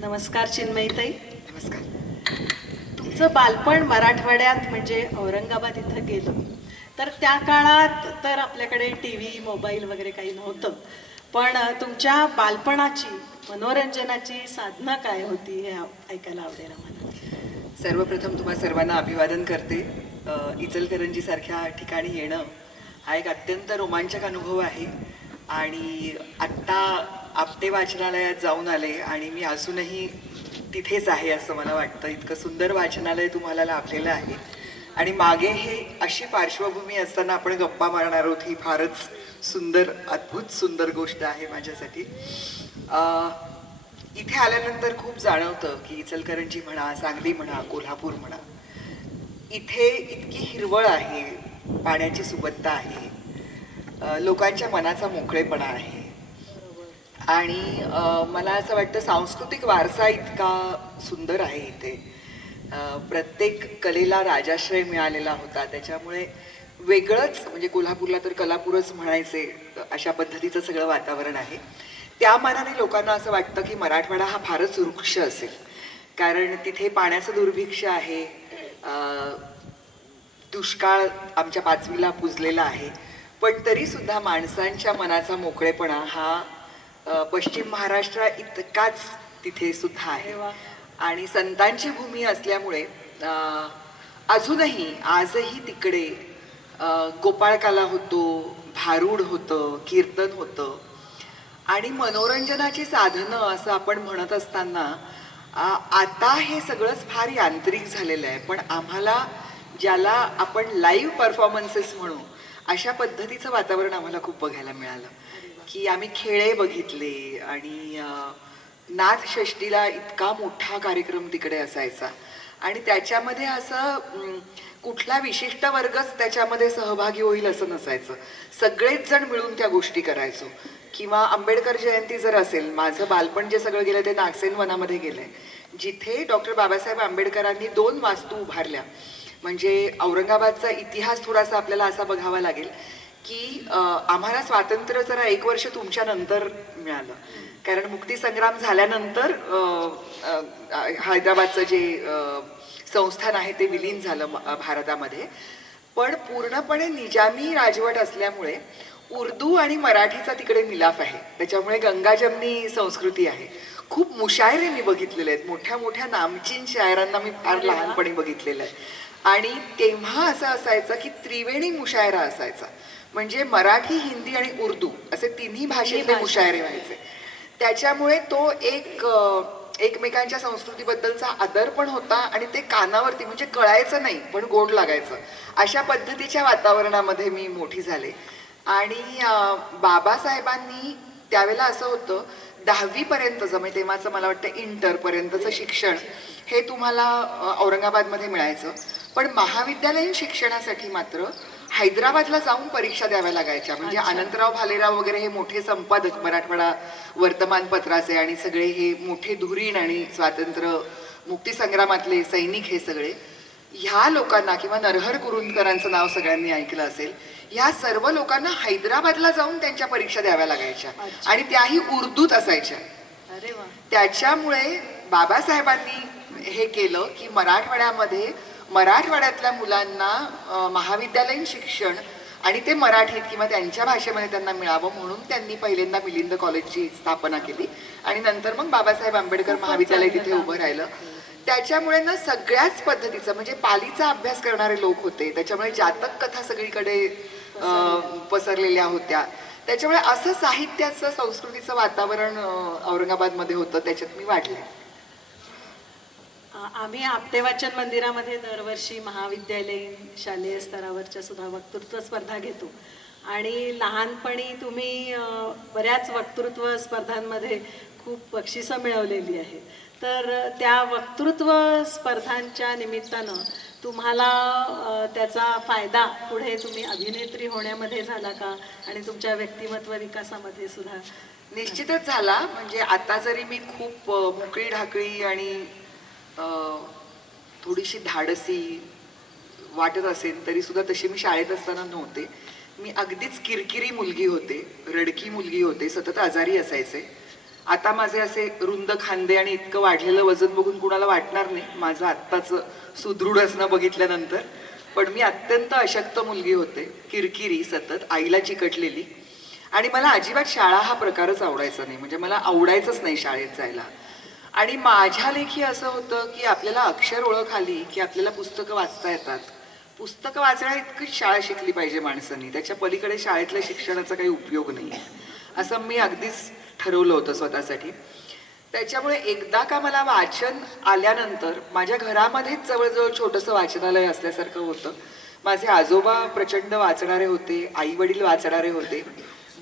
नमस्कार चिन्मयीताई. नमस्कार. तुमचं बालपण मराठवाड्यात म्हणजे औरंगाबाद इथं गेलं तर त्या काळात तर आपल्याकडे टी व्ही मोबाईल वगैरे काही नव्हतं. पण तुमच्या बालपणाची मनोरंजनाची साधनं काय होती हे ऐकायला आवडेल आम्हाला. सर्वप्रथम तुम्हा सर्वांना अभिवादन करते. इचलकरंजीसारख्या ठिकाणी येणं हा एक अत्यंत रोमांचक अनुभव आहे आणि आत्ता आपटे वाचनालयात जाऊन आले आणि मी अजूनही तिथेच आहे असं मला वाटतं. इतकं सुंदर वाचनालय तुम्हाला लाभलेलं आहे आणि मागे हे अशी पार्श्वभूमी असताना आपण गप्पा मारणार आहोत ही फारच सुंदर, अद्भुत सुंदर गोष्ट आहे माझ्यासाठी. इथे आल्यानंतर खूप जाणवतं की इचलकरंजी म्हणा, सांगली म्हणा, कोल्हापूर म्हणा, इथे इतकी हिरवळ आहे, पाण्याची सुबत्ता आहे, लोकांच्या मनाचा मोकळेपणा आहे आणि मला असं वाटतं सांस्कृतिक वारसा इतका सुंदर आहे इथे. प्रत्येक कलेला राजाश्रय मिळालेला होता, त्याच्यामुळे वेगळंच म्हणजे कोल्हापूरला तर कलापूरच म्हणायचे अशा पद्धतीचं सगळं वातावरण आहे. त्या मानाने लोकांना असं वाटतं की मराठवाडा हा फारच वृक्ष असेल, कारण तिथे पाण्याचं दुर्भिक्ष आहे, दुष्काळ आमच्या पाचवीला पुजलेला आहे, पण तरीसुद्धा माणसांच्या मनाचा मोकळेपणा हा पश्चिम महाराष्ट्र इतकाच तिथे सुद्धा आहे. आणि संतांची भूमी असल्यामुळे अजूनही आजही तिकडे गोपाळकाला होतो, भारूड होतं, कीर्तन होतं आणि मनोरंजनाची साधनं असं आपण म्हणत असताना आता हे सगळंच फार यांत्रिक झालेलं आहे. पण आम्हाला ज्याला आपण लाईव्ह परफॉर्मन्सेस म्हणू अशा पद्धतीचं वातावरण आम्हाला खूप बघायला मिळालं की आम्ही खेळे बघितले आणि नाथषष्टीला इतका मोठा कार्यक्रम तिकडे असायचा आणि त्याच्यामध्ये असं कुठला विशिष्ट वर्गच त्याच्यामध्ये सहभागी होईल असं नसायचं. सगळेच जण मिळून त्या गोष्टी करायचो. किंवा आंबेडकर जयंती जर असेल, माझं बालपण जे सगळं गेलं ते नागसेन वनामध्ये गेलंय, जिथे डॉक्टर बाबासाहेब आंबेडकरांनी 2 वास्तू उभारल्या. म्हणजे औरंगाबादचा इतिहास थोडासा आपल्याला असा बघावा लागेल की आम्हाला स्वातंत्र्य जरा 1 वर्ष तुमच्या नंतर मिळालं, कारण मुक्तीसंग्राम झाल्यानंतर हैदराबादचं जे संस्थान आहे ते विलीन झालं भारतामध्ये. पण पूर्णपणे निजामी राजवट असल्यामुळे उर्दू आणि मराठीचा तिकडे मिलाफ आहे, त्याच्यामुळे गंगाजमनी संस्कृती आहे. खूप मुशायरे मी बघितलेले आहेत, मोठ्या मोठ्या नामचीन शायरांना मी फार लहानपणी बघितलेलं आहे. आणि तेव्हा असं असायचं की त्रिवेणी मुशायरा असायचा, म्हणजे मराठी, हिंदी आणि उर्दू असे तिन्ही भाषेतले मुशायरे व्हायचे. त्याच्यामुळे तो एक एकमेकांच्या संस्कृतीबद्दलचा आदर पण होता आणि ते कानावरती म्हणजे कळायचं नाही पण गोड लागायचं. अशा पद्धतीच्या वातावरणामध्ये मी मोठी झाले. आणि बाबासाहेबांनी त्यावेळेला असं होतं 10वी पर्यंतचं म्हणजे तेव्हाचं मला वाटतं इंटरपर्यंतचं शिक्षण हे तुम्हाला औरंगाबादमध्ये मिळायचं, पण महाविद्यालयीन शिक्षणासाठी मात्र हैदराबादला जाऊन परीक्षा द्याव्या लागायच्या. म्हणजे अनंतराव भालेराव वगैरे हे मोठे संपादक मराठवाडा वर्तमानपत्राचे आणि सगळे हे मोठे धुरीण आणि स्वातंत्र्य मुक्तीसंग्रामातले सैनिक, हे सगळे ह्या लोकांना किंवा नरहर कुरुंदकरांचं नाव सगळ्यांनी ऐकलं असेल, ह्या सर्व लोकांना हैदराबादला जाऊन त्यांच्या परीक्षा द्याव्या लागायच्या आणि त्याही उर्दूत असायच्या. त्याच्यामुळे बाबासाहेबांनी हे केलं की मराठवाड्यामध्ये मराठवाड्यातल्या मुलांना महाविद्यालयीन शिक्षण आणि ते मराठीत किंवा त्यांच्या भाषेमध्ये त्यांना मिळावं म्हणून त्यांनी पहिल्यांदा मिलिंद कॉलेजची स्थापना केली आणि नंतर मग बाबासाहेब आंबेडकर महाविद्यालय तिथे उभं राहिलं. त्याच्यामुळे ना सगळ्याच पद्धतीचं म्हणजे पालीचा अभ्यास करणारे लोक होते, त्याच्यामुळे जातक कथा सगळीकडे पसरलेल्या होत्या. त्याच्यामुळे असं साहित्याचं, संस्कृतीचं वातावरण औरंगाबादमध्ये होतं, त्याच्यात मी वाढले. आम्ही आपटे वाचन मंदिरामध्ये दरवर्षी महाविद्यालयीन शालेय स्तरावरच्या सुद्धा वक्तृत्व स्पर्धा घेतो आणि लहानपणी तुम्ही बऱ्याच वक्तृत्व स्पर्धांमध्ये खूप बक्षिसं मिळवलेली आहे. तर त्या वक्तृत्व स्पर्धांच्या निमित्तानं तुम्हाला त्याचा फायदा पुढे तुम्ही अभिनेत्री होण्यामध्ये झाला का आणि तुमच्या व्यक्तिमत्व विकासामध्ये सुद्धा? निश्चितच झाला. म्हणजे आता जरी मी खूप मोकळी ढाकळी आणि थोडीशी धाडसी वाटत असेल तरी सुद्धा तशी मी शाळेत असताना नव्हते. मी अगदीच किरकिरी मुलगी होते, रडकी मुलगी होते, सतत आजारी असायचे आता माझे असे रुंद खांदे आणि इतकं वाढलेलं वजन बघून कुणाला वाटणार नाही माझं आत्ताच सुदृढ असणं बघितल्यानंतर. पण मी अत्यंत अशक्त मुलगी होते, किरकिरी सतत, आईला चिकटलेली. आणि मला अजिबात शाळा हा प्रकारच आवडायचा नाही, म्हणजे मला आवडायचंच नाही शाळेत जायला. आणि माझ्या लेखी असं होतं की आपल्याला अक्षर ओळख आली की आपल्याला पुस्तकं वाचता येतात. पुस्तकं वाचण्या इतकीच शाळा शिकली पाहिजे माणसांनी, त्याच्या पलीकडे शाळेतल्या शिक्षणाचा काही उपयोग नाही असं मी अगदीच ठरवलं होतं स्वतःसाठी. त्याच्यामुळे एकदा का मला वाचन आल्यानंतर माझ्या घरामध्येच जवळजवळ छोटंसं वाचनालय असल्यासारखं होतं. माझे आजोबा प्रचंड वाचणारे होते, आई वडील वाचणारे होते,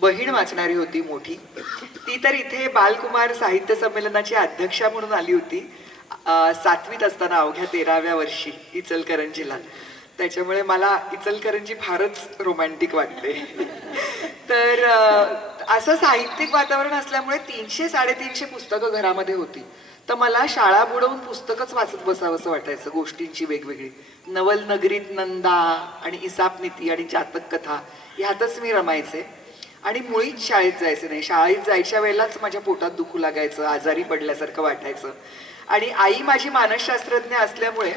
बहीण वाचणारी होती मोठी. ती तर इथे बालकुमार साहित्य संमेलनाची अध्यक्षा म्हणून आली होती 7वीत असताना, अवघ्या 13व्या वर्षी इचलकरंजीला. त्याच्यामुळे मला इचलकरंजी फारच रोमॅन्टिक वाटते. तर असं साहित्यिक वातावरण असल्यामुळे 300-350 पुस्तकं घरामध्ये होती. तर मला शाळा बुडवून पुस्तकच वाचत बसावंसं वाटायचं, गोष्टींची वेगवेगळी. नवल नगरीत नंदा आणि इसाप नीती आणि जातक कथा ह्यातच मी रमायचे. आणि मुळीच शाळेत जायचे नाही. शाळेत जायच्या वेळेलाच माझ्या पोटात दुखू लागायचं, आजारी पडल्यासारखं वाटायचं. आणि आई माझी मानसशास्त्रज्ञ असल्यामुळे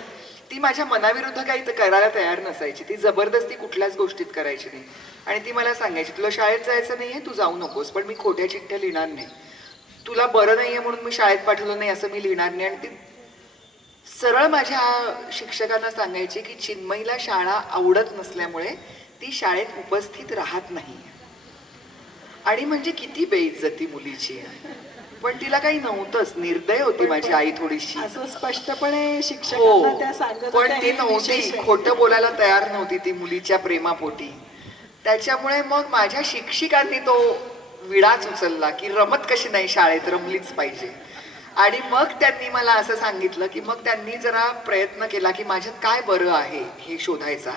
ती माझ्या मनाविरुद्ध काही करायला तयार नसायची. ती जबरदस्ती कुठल्याच गोष्टीत करायची नाही. आणि ती मला सांगायची, तुला शाळेत जायचं नाहीये, तू जाऊ नकोस, पण मी खोट्या चिठ्ठ्या लिहिणार नाही. तुला बरं नाहीये म्हणून मी शाळेत पाठवलं नाही असं मी लिहिणार नाही. आणि ती सरळ माझ्या शिक्षकांना सांगायची की चिन्मयीला शाळा आवडत नसल्यामुळे ती शाळेत उपस्थित राहत नाही. आणि म्हणजे किती बेइज्जती मुलीची. पण तिला काही नव्हतंच, निर्दय होती माझी आई थोडीशी. असं स्पष्टपणे शिक्षकांना त्या सांगत पण होत्या, ती हे नव्हती, विशेष आहे. खोटं बोलायला तयार नव्हती ती मुलीच्या प्रेमापोटी. त्याच्यामुळे मग माझ्या शिक्षिकांनी तो विडाच उचलला की रमत कशी नाही, शाळेत रमलीच पाहिजे. आणि मग त्यांनी मला असं सांगितलं की मग त्यांनी जरा प्रयत्न केला की माझ्यात काय बरं आहे हे शोधायचा.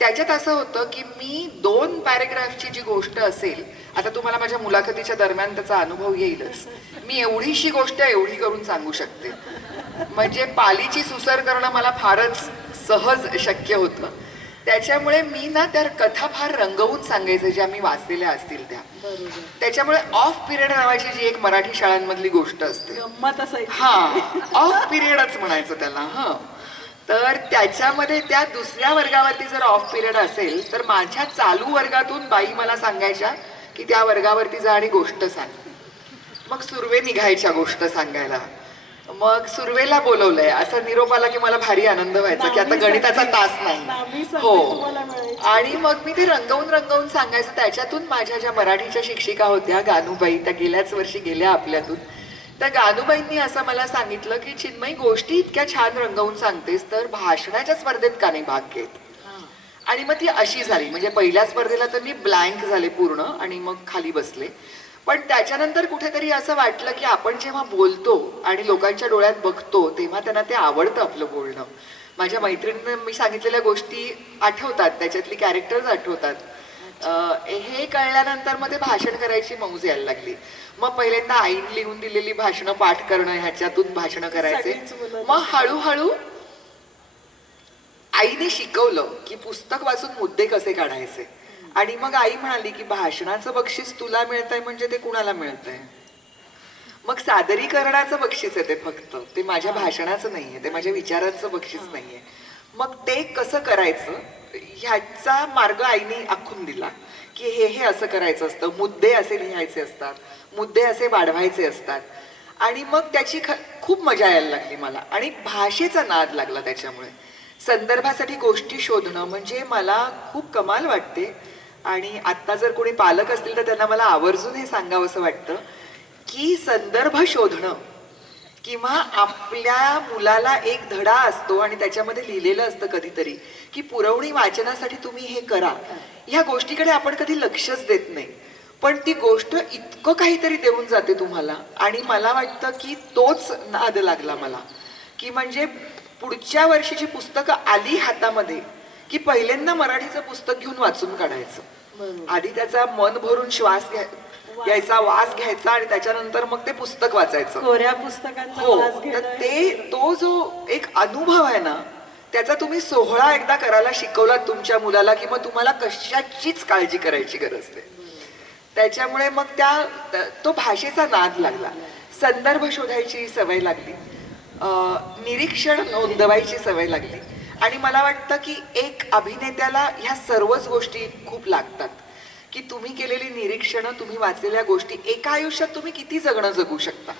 त्याच्यात असं होतं की मी 2 पॅरेग्राफची जी गोष्ट असेल, आता तुम्हाला माझ्या मुलाखतीच्या दरम्यान त्याचा अनुभव येईलच, मी एवढीशी गोष्ट एवढी करून सांगू शकते. म्हणजे पालीची सुसर करणं मला फारच सहज शक्य होतं. त्याच्यामुळे मी ना त्या कथा फार रंगवून सांगायचं, ज्या मी वाचलेल्या असतील त्या. बरोबर. त्याच्यामुळे ऑफ पिरियड नावाची जी एक मराठी शाळांमधली गोष्ट असते, गंमत असायची. हा ऑफ पिरियडच म्हणायचं त्याला. हा, तर त्याच्यामध्ये त्या दुसऱ्या वर्गावरती जर ऑफ पिरियड असेल तर माझ्या चालू वर्गातून बाई मला सांगायच्या की त्या वर्गावरती जा आणि गोष्ट सांग. मग सुर्वे निघायच्या गोष्ट सांगायला. मग सुर्वेला बोलवलंय असा निरोप आला की मला भारी आनंद व्हायचा की आता गणिताचा तास नाही. हो. आणि मग मी ते रंगवून सांगायचं. त्याच्यातून माझ्या ज्या मराठीच्या शिक्षिका होत्या गानूबाई, त्या गेल्याच वर्षी गेल्या आपल्यातून. त्या गानूबाईंनी असं मला सांगितलं की चिन्मयी, गोष्टी इतक्या छान रंगवून सांगतेस तर भाषणाच्या स्पर्धेत का नाही भाग घेत. आणि मग ती अशी झाली. म्हणजे पहिल्या स्पर्धेला तर मी ब्लँक झाले पूर्ण आणि मग खाली बसले. पण त्याच्यानंतर कुठेतरी असं वाटलं की आपण जेव्हा बोलतो आणि लोकांच्या डोळ्यात बघतो तेव्हा त्यांना ते आवडतं आपलं बोलणं. माझ्या मैत्रिणींना मी सांगितलेल्या गोष्टी आठवतात, त्याच्यातली कॅरेक्टर्स आठवतात. हे कळल्यानंतर मग ते भाषण करायची मौज यायला लागली. मग पहिल्यांदा आईने लिहून दिलेली भाषणं पाठ करणं, ह्याच्यातून भाषणं करायचे. मग हळूहळू आईने शिकवलं की पुस्तक वाचून मुद्दे कसे काढायचे. आणि मग आई म्हणाली की भाषणाचं बक्षीस तुला मिळतंय म्हणजे ते कुणाला मिळतंय. मग सादरीकरणाचं बक्षीस आहे ते, फक्त ते माझ्या भाषणाचं नाहीये, ते माझ्या विचारांचं बक्षीस नाहीये. मग ते कसं करायचं ह्याचा मार्ग आईने आखून दिला की हे असं करायचं असतं, मुद्दे असे लिहायचे असतात, मुद्दे असे वाढवायचे असतात. आणि मग त्याची खूप मजा यायला लागली मला. आणि भाषेचा नाद लागला त्याच्यामुळे. संदर्भासाठी गोष्टी शोधणं म्हणजे मला खूप कमाल वाटते. आणि आत्ता जर कोणी पालक असतील तर त्यांना मला आवर्जून हे सांगावंसं वाटतं की संदर्भ शोधणं किंवा आपल्या मुलाला एक धडा असतो आणि त्याच्यामध्ये लिहिलेलं असतं कधीतरी की पुरवणी वाचनासाठी तुम्ही हे करा. ह्या गोष्टीकडे आपण कधी लक्षच देत नाही, पण ती गोष्ट इतकं काहीतरी देऊन जाते तुम्हाला. आणि मला वाटतं की तोच नाद लागला मला की म्हणजे पुढच्या वर्षीची पुस्तकं आली हातामध्ये की पहिल्यांदा मराठीचं पुस्तक घेऊन वाचून काढायचं. आधी त्याचा मन भरून श्वास घ्यायचा, वास घ्यायचा आणि त्याच्यानंतर मग ते पुस्तक वाचायचं. कोऱ्या पुस्तकांचा हो. वास तर घेणं. तो जो एक अनुभव आहे ना, त्याचा तुम्ही सोहळा एकदा करायला शिकवलात तुमच्या मुलाला की मग तुम्हाला कशाचीच काळजी करायची गरज नाही. त्याच्यामुळे मग तो भाषेचा नाद लागला, संदर्भ शोधायची सवय लागली, निरीक्षण नोंदवायची सवय लागली. आणि मला वाटतं की एक अभिनेत्याला ह्या सर्वच गोष्टी खूप लागतात, की तुम्ही केलेली निरीक्षणं, तुम्ही वाचलेल्या गोष्टी, एका आयुष्यात तुम्ही किती जगणं जगू शकता.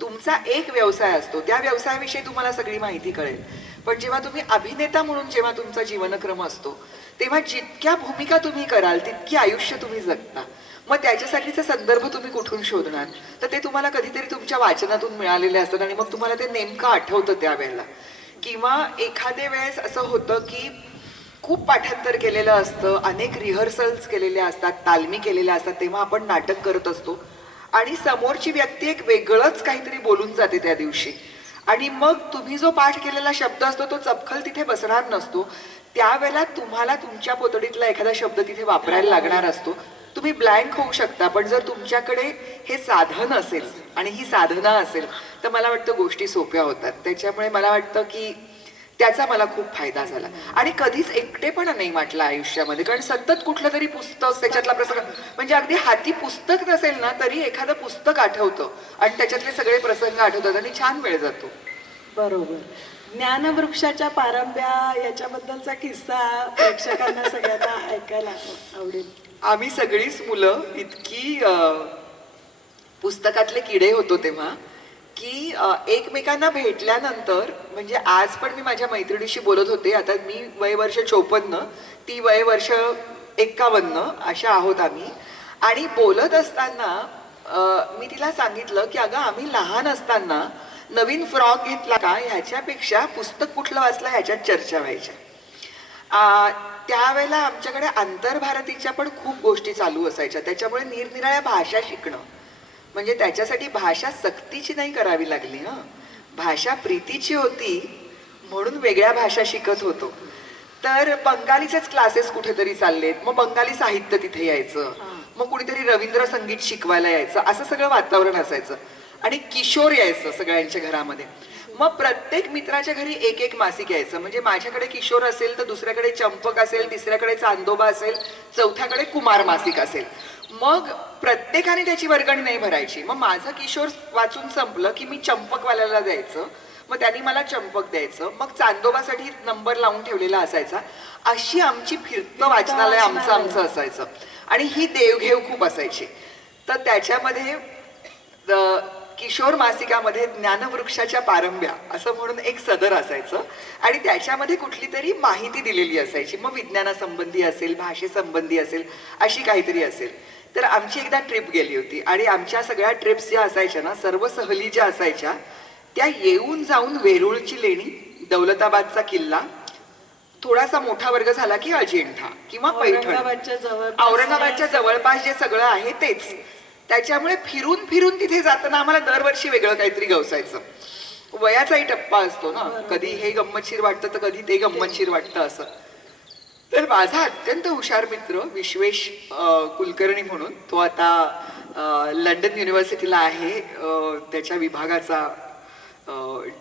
तुमचा एक व्यवसाय असतो, त्या व्यवसायाविषयी तुम्हाला सगळी माहिती कळेल, पण जेव्हा तुम्ही अभिनेता म्हणून जेव्हा तुमचा जीवनक्रम असतो, तेव्हा जितक्या भूमिका तुम्ही कराल तितकी आयुष्य तुम्ही जगता. मग त्याच्यासाठीचे संदर्भ तुम्ही कुठून शोधणार, तर ते तुम्हाला कधीतरी तुमच्या वाचनातून मिळालेले असतात आणि मग तुम्हाला ते नेमकं आठवतं त्यावेळेला. किंवा एखाद्या वेळेस असं होतं की खूप पाठांतर केलेलं असतं, अनेक रिहर्सल्स केलेल्या असतात, तालमी केलेल्या असतात, तेव्हा आपण नाटक करत असतो आणि समोरची व्यक्ती एक वेगळंच काहीतरी बोलून जाते त्या दिवशी, आणि मग तुम्ही जो पाठ केलेला शब्द असतो तो चपखल तिथे बसणार नसतो. त्यावेळेला तुम्हाला तुमच्या पोतडीतला एखादा शब्द तिथे वापरायला लागणार असतो. तुम्ही ब्लँक होऊ शकता, पण जर तुमच्याकडे हे साधन असेल आणि ही साधना असेल तर मला वाटतं गोष्टी सोप्या होतात. त्याच्यामुळे मला वाटतं की त्याचा मला खूप फायदा झाला. आणि कधीच एकटेपणा नाही वाटला आयुष्यामध्ये, कारण सतत कुठलं तरी पुस्तक, त्याच्यातला प्रसंग, म्हणजे अगदी हाती पुस्तक नसेल ना तरी एखादं पुस्तक आठवतं आणि त्याच्यातले सगळे प्रसंग आठवतात आणि छान वेळ जातो. बरोबर. ज्ञानवृक्षाच्या पारंब्या याच्याबद्दलचा किस्सा प्रेक्षकांना सगळ्यांना ऐकायला आवडेल. आम्ही सगळीच मुलं इतकी पुस्तकातले किडे होतो तेव्हा, की एकमेकांना भेटल्यानंतर, म्हणजे आज पण मी माझ्या मैत्रिणीशी बोलत होते, आता मी वय वर्ष 54, ती वय वर्ष 51, अशा आहोत आम्ही. आणि बोलत असताना मी तिला सांगितलं की अगं आम्ही लहान असताना नवीन फ्रॉक घेतला का ह्याच्यापेक्षा पुस्तक कुठलं वाचलं ह्याच्यात चर्चा व्हायच्या. त्यावेळेला आमच्याकडे आंतरभारतीच्या पण खूप गोष्टी चालू असायच्या, त्याच्यामुळे निरनिराळ्या भाषा शिकणं, म्हणजे त्याच्यासाठी भाषा सक्तीची नाही करावी लागली. भाषा प्रीतीची होती म्हणून वेगळ्या भाषा शिकत होतो. तर बंगालीचेच क्लासेस कुठेतरी चाललेत, मग बंगाली साहित्य तिथे यायचं, मग कुणीतरी रवींद्र संगीत शिकवायला यायचं, असं सगळं वातावरण असायचं. आणि किशोर यायचं सगळ्यांच्या घरामध्ये. मग प्रत्येक मित्राच्या घरी एक एक मासिक यायचं, म्हणजे माझ्याकडे किशोर असेल तर दुसऱ्याकडे चंपक असेल, तिसऱ्याकडे चांदोबा असेल, चौथ्याकडे कुमार मासिक असेल. मग प्रत्येकाने त्याची वर्गणी नाही भरायची. मग माझं किशोर वाचून संपलं की मी चंपकवाल्याला द्यायचं, मग त्यांनी मला चंपक द्यायचं, मग चांदोबासाठी नंबर लावून ठेवलेला असायचा. अशी आमची फिरतं वाचनालय आमचं असायचं. आणि ही देवघेव खूप असायची. तर त्याच्यामध्ये किशोर मासिकामध्ये ज्ञानवृक्षाच्या पारंब्या असं म्हणून एक सदर असायचं आणि त्याच्यामध्ये कुठली तरी माहिती दिलेली असायची. मग विज्ञानासंबंधी असेल, भाषेसंबंधी असेल, अशी काहीतरी असेल. तर आमची एकदा ट्रिप गेली होती आणि आमच्या सगळ्या ट्रिप्स ज्या असायच्या ना, सर्व सहली ज्या असायच्या त्या येऊन जाऊन वेरूळची लेणी, दौलताबादचा किल्ला, थोडासा मोठा वर्ग झाला की अजिंठा किंवा पैठण, औरंगाबादच्या जवळपास जे सगळं आहे तेच. त्याच्यामुळे फिरून फिरून तिथे जाताना आम्हाला दरवर्षी वेगळं काहीतरी गवसायचं. वयाचाही टप्पा असतो ना, कधी हे गंमतशीर वाटतं तर कधी ते गंमतशीर वाटतं असं. तर माझा अत्यंत हुशार मित्र विश्वेश कुलकर्णी म्हणून, तो आता लंडन युनिव्हर्सिटीला आहे, त्याच्या विभागाचा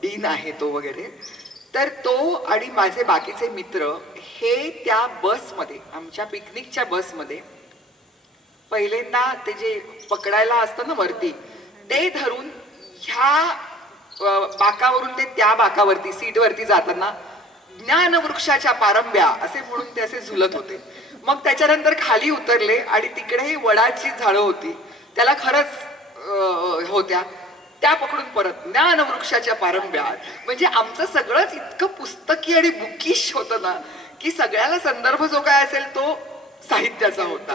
डीन आहे तो वगैरे. तर तो आणि माझे बाकीचे मित्र हे त्या बसमध्ये, आमच्या पिकनिकच्या बसमध्ये पहिल्यांदा ते जे पकडायला असतं ना वरती, ते धरून ह्या बाकावरून ते त्या बाकावरती सीटवरती जाताना ज्ञानवृक्षाच्या पारंब्या असे म्हणून ते असे झुलत होते. मग त्याच्यानंतर खाली उतरले आणि तिकडे वडाची झाडं होती, त्याला खरंच होत्या, त्या पकडून परत ज्ञानवृक्षाच्या पारंब्या. म्हणजे आमचं सगळंच इतकं पुस्तकी आणि बुकिश होतं ना, की सगळ्याला संदर्भ जो काय असेल तो साहित्याचा होता.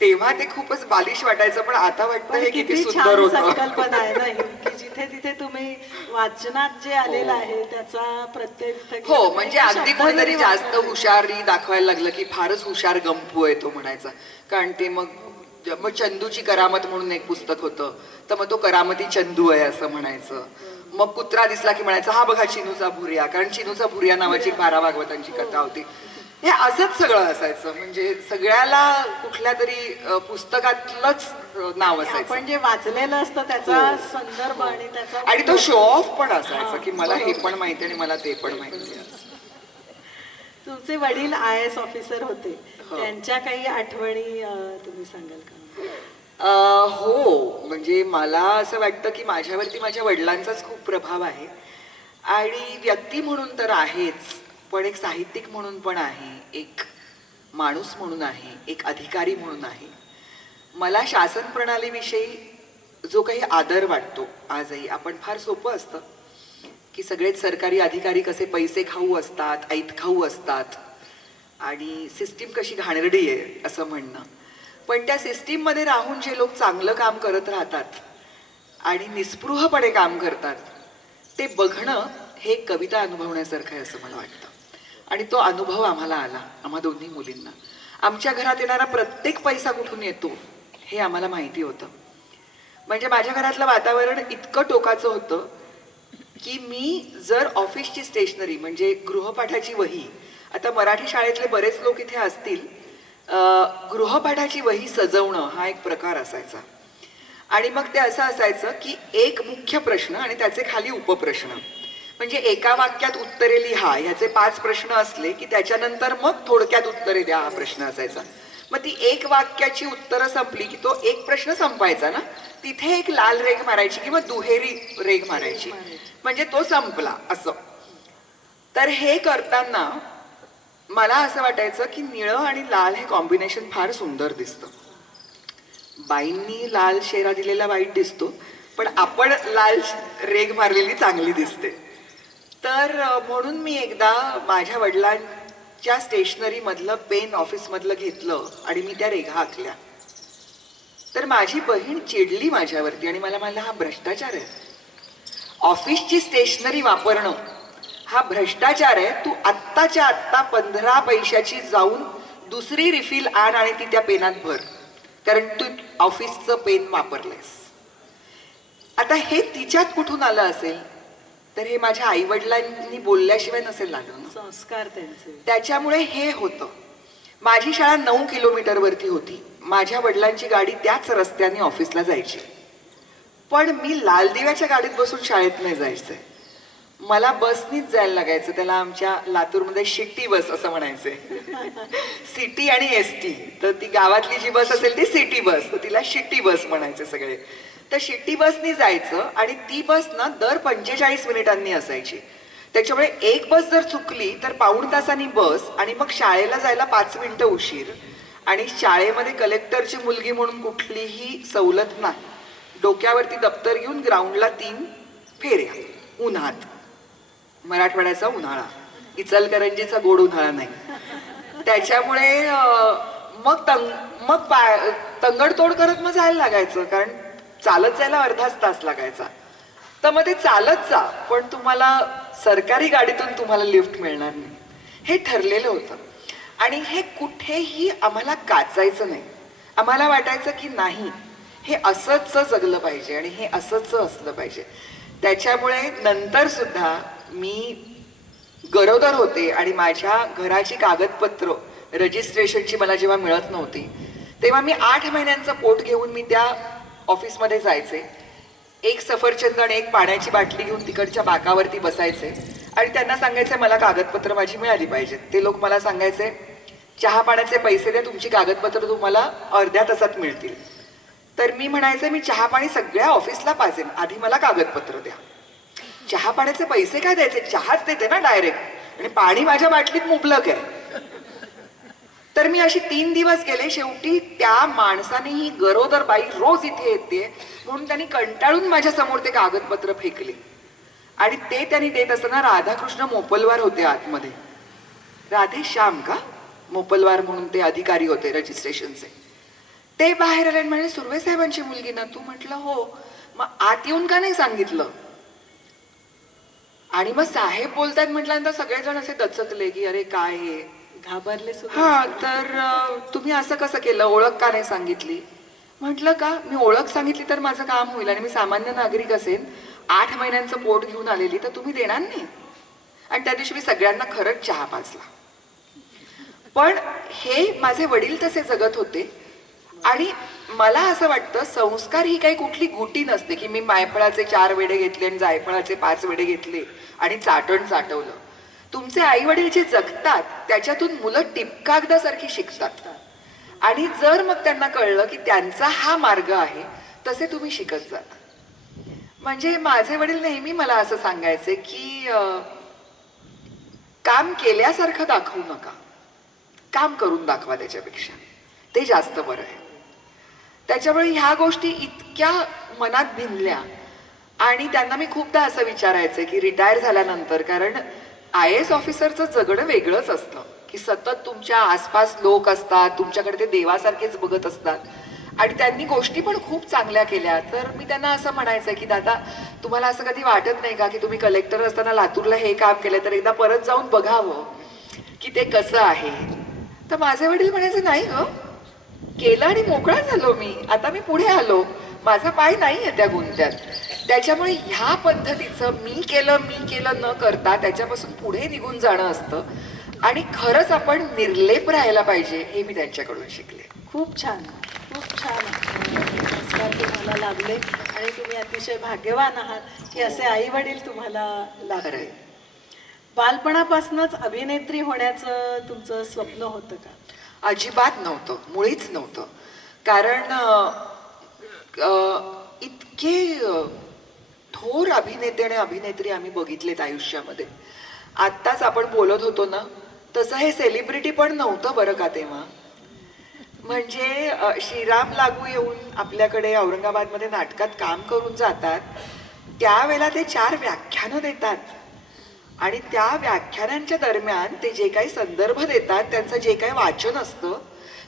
तेव्हा ते खूपच बालिश वाटायचं, पण आता वाटतं हे किती सुंदर होतं. संकल्पना आहे ना ही, की जिथे तिथे तुम्ही वाचनात जे आलेलं आहे त्याचा प्रत्येक. हो, म्हणजे अगदी कोणीतरी जास्त हुशारी दाखवायला लागलं की फारच हुशार गंपू आहे तो म्हणायचा. कारण ते मग चंदूची करामत म्हणून एक पुस्तक होतं, तर मग तो करामती चंदू आहे असं म्हणायचं. मग कुत्रा दिसला की म्हणायचं हा बघा चिनूचा भुर्या, कारण चिनूचा भुर्या नावाची 12 भागवतांची कथा होती. हे असंच सगळं असायचं, म्हणजे सगळ्याला कुठल्या तरी पुस्तकातलंच नाव असायचं. पण जे वाचलेलं असतं त्याचा संदर्भ आणि त्याचा, आणि तो शो ऑफ पण असायचा की मला हे पण माहिती आणि मला ते पण माहिती. तुमचे वडील IAS ऑफिसर होते, हो. त्यांच्या काही आठवणी तुम्ही सांगाल का? हो, म्हणजे मला असं वाटतं की माझ्यावरती माझ्या वडिलांचाच खूप प्रभाव आहे आणि व्यक्ती म्हणून तर आहेच, पण एक साहित्यिक म्हणून पण आहे, एक माणूस म्हणून आहे, एक अधिकारी म्हणून आहे. मला शासन प्रणालीविषयी जो काही आदर वाटतो आजही, आपण फार सोपं असतं की सगळेच सरकारी अधिकारी कसे पैसे खाऊ असतात, ऐत खाऊ असतात आणि सिस्टीम कशी घाणेरडी आहे असं म्हणणं. पण त्या सिस्टीममध्ये राहून जे लोक चांगलं काम करत राहतात आणि निस्पृहपणे काम करतात ते बघणं हे कविता अनुभवण्यासारखं आहे असं मला वाटतं. आणि तो अनुभव आम्हाला आला, आम्हा दोन्ही मुलींना. आमच्या घरात येणारा प्रत्येक पैसा कुठून येतो हे आम्हाला माहिती होतं. म्हणजे माझ्या घरातलं वातावरण इतकं टोकाचं होतं की मी जर ऑफिसची स्टेशनरी म्हणजे गृहपाठाची वही, आता मराठी शाळेतले बरेच लोक इथे असतील, गृहपाठाची वही सजवणं हा एक प्रकार असायचा. आणि मग ते असं असायचं की एक मुख्य प्रश्न आणि त्याचे खाली उपप्रश्न, म्हणजे एका वाक्यात उत्तरे लिहा ह्याचे 5 प्रश्न असले की त्याच्यानंतर मग थोडक्यात उत्तरे द्या हा प्रश्न असायचा. मग ती एक वाक्याची उत्तरं संपली की तो एक प्रश्न संपायचा ना, तिथे एक लाल रेघ मारायची किंवा दुहेरी रेघ मारायची, म्हणजे तो संपला असं. तर हे करताना मला असं वाटायचं की निळं आणि लाल हे कॉम्बिनेशन फार सुंदर दिसतं. बाईंनी लाल शेरा दिलेला वाईट दिसतो, पण आपण लाल रेघ मारलेली चांगली दिसते. तर म्हणून मी एकदा माझ्या वडिलांच्या स्टेशनरी मधलं पेन ऑफिस मधलं घेतलं आणि मी त्या रेघा आखल्या. तर माझी बहीण चिडली माझ्यावरती आणि मला म्हणलं हा भ्रष्टाचार आहे, ऑफिसची स्टेशनरी वापरणं हा भ्रष्टाचार आहे, तू आत्ताच्या आत्ता 15 पैशाची जाऊन दुसरी रिफिल आण आणि ती त्या पेनात भर, कारण तू ऑफिसचं पेन वापरलेस. आता हे तिच्यात कुठून आलं असेल, तर हे माझ्या आई वडिलांनी बोलल्याशिवाय नसेल लागलं, संस्कार त्यांचे. त्याच्यामुळे हे होतं. माझी शाळा 9 किलोमीटरवरती होती, माझ्या वडिलांची गाडी त्याच रस्त्याने ऑफिसला जायची, पण मी लाल दिव्याच्या गाडीत बसून शाळेत नाही जायचंय, मला बसनीच जायला लागायचं. त्याला आमच्या लातूरमध्ये शिट्टी बस असं म्हणायचे. सिटी आणि ST, तर ती गावातली जी बस असेल ती सिटी बस, तर तिला शिट्टी बस म्हणायचे सगळे. तर शिट्टी बसनी जायचं आणि ती बस ना दर 45 मिनिटांनी असायची, त्याच्यामुळे एक बस जर चुकली तर पाऊण तासांनी बस आणि मग शाळेला जायला 5 मिनिटं उशीर. आणि शाळेमध्ये कलेक्टरची मुलगी म्हणून कुठलीही सवलत नाही, डोक्यावरती दप्तर घेऊन ग्राउंडला 3 फेऱ्या उन्हात, मराठवाड्याचा उन्हाळा, इचलकरंजीचा गोड उन्हाळा नाही. त्याच्यामुळे मग तंगडतोड करत मग जायला लागायचं, कारण चालत जायला अर्धाच तास लागायचा. तर मग ते चालत जा, पण तुम्हाला सरकारी गाडीतून तुम्हाला लिफ्ट मिळणार नाही हे ठरलेलं होतं. आणि हे कुठेही आम्हाला काचायचं नाही, आम्हाला वाटायचं की नाही हे असंच जगलं पाहिजे आणि हे असंच असलं पाहिजे. त्याच्यामुळे नंतर सुद्धा मी गरोदर होते आणि माझ्या घराची कागदपत्र रजिस्ट्रेशनची मला जेव्हा मिळत नव्हती, तेव्हा मी 8 महिन्यांचं पोट घेऊन मी त्या ऑफिसमध्ये जायचे. एक सफरचंद आणि एक पाण्याची बाटली घेऊन तिकडच्या बाकावरती बसायचे आणि त्यांना सांगायचे मला कागदपत्र माझी मिळाली पाहिजेत. ते लोक मला सांगायचे चहा पाण्याचे पैसे द्या, तुमची कागदपत्र तुम्हाला अर्ध्या तासात मिळतील. तर मी म्हणायचे मी चहा पाणी सगळ्या ऑफिसला पाजेन, आधी मला कागदपत्र द्या. चहा पाण्याचे पैसे काय द्यायचे, चहाच देते ना डायरेक्ट, आणि पाणी माझ्या बाटलीत मुबलक आहे. तर मी अशी 3 दिवस गेले. शेवटी त्या माणसाने ही गरोदर बाई रोज इथे येते म्हणून त्यांनी कंटाळून माझ्या समोर ते कागदपत्र फेकले आणि ते त्यांनी देत असताना राधाकृष्ण मोपलवार होते आतमध्ये. राधे श्याम का मोपलवार म्हणून ते अधिकारी होते रजिस्ट्रेशनचे. ते बाहेर आले आणि म्हणे सुर्वे साहेबांची मुलगी ना तू? म्हटलं हो. मग आत येऊन का नाही सांगितलं? आणि मग साहेब बोलतात म्हटल्यानंतर सगळेजण असे दचकले की अरे काय हे, घाबरले सुद्धा. हा. तर तुम्ही असं कसं केलं, ओळख का नाही सांगितली? म्हटलं का मी ओळख सांगितली तर माझं काम होईल आणि मी सामान्य नागरिक असेल, 8 महिन्यांचं पोट घेऊन आलेली, तर तुम्ही देणार नाही. आणि त्या दिवशी मी सगळ्यांना खरंच चहा पाजला. पण हे माझे वडील तसे जगत होते. आणि मला असं वाटतं संस्कार ही काही कुठली गुटी नसते की मी मायफळाचे 4 वेडे घेतले आणि जायफळाचे 5 वेडे घेतले आणि चाटण चाटवलं. तुमचे आई वडील जे जगतात त्याच्यातून मुलं टिपकागदासारखी शिकतात. आणि जर मग त्यांना कळलं की त्यांचा हा मार्ग आहे, तसे तुम्ही शिकत जा. म्हणजे माझे वडील नेहमी मला असं सांगायचे की काम केल्यासारखं दाखवू नका, काम करून दाखवा, त्याच्यापेक्षा ते जास्त बरं आहे. त्याच्यामुळे ह्या गोष्टी इतक्या मनात भिनल्या. आणि त्यांना मी खूपदा असं विचारायचे की रिटायर झाल्यानंतर, कारण IAS ऑफिसरचं जगणं वेगळंच असतं की सतत तुमच्या आसपास लोक असतात, तुमच्याकडे ते देवासारखेच बघत असतात. आणि त्यांनी गोष्टी पण खूप चांगल्या केल्या. तर मी त्यांना असं म्हणायचं की दादा, तुम्हाला असं कधी वाटत नाही का की तुम्ही कलेक्टर असताना लातूरला हे काम केलं, तर एकदा परत जाऊन बघावं की ते कसं आहे. तर माझे वडील म्हणायचे, नाही ग, केलं आणि मोकळा झालो मी, आता मी पुढे आलो, माझा पाय नाही आहे त्या गुंत्यात. त्याच्यामुळे ह्या पद्धतीचं मी केलं न करता त्याच्यापासून पुढे निघून जाणं असतं. आणि खरंच आपण निर्लेप राहायला पाहिजे, हे मी त्यांच्याकडून शिकले. खूप छान, खूप छान संस्कार तुम्हाला लाभले आणि तुम्ही अतिशय भाग्यवान आहात की असे आई वडील तुम्हाला लाभले. बालपणापासूनच अभिनेत्री होण्याचं तुमचं स्वप्न होतं का? अजिबात नव्हतं, मुळीच नव्हतं. कारण इतके थोर अभिनेते आणि अभिनेत्री आम्ही बघितलेत आयुष्यामध्ये. आत्ताच आपण बोलत होतो ना, तसं हे सेलिब्रिटी पण नव्हतं बरं का तेव्हा. म्हणजे श्रीराम लागू येऊन आपल्याकडे औरंगाबादमध्ये नाटकात काम करून जातात, त्यावेळेला ते 4 व्याख्यानं देतात. आणि त्या व्याख्यानांच्या दरम्यान ते जे काही संदर्भ देतात, त्यांचं जे काही वाचन असतं,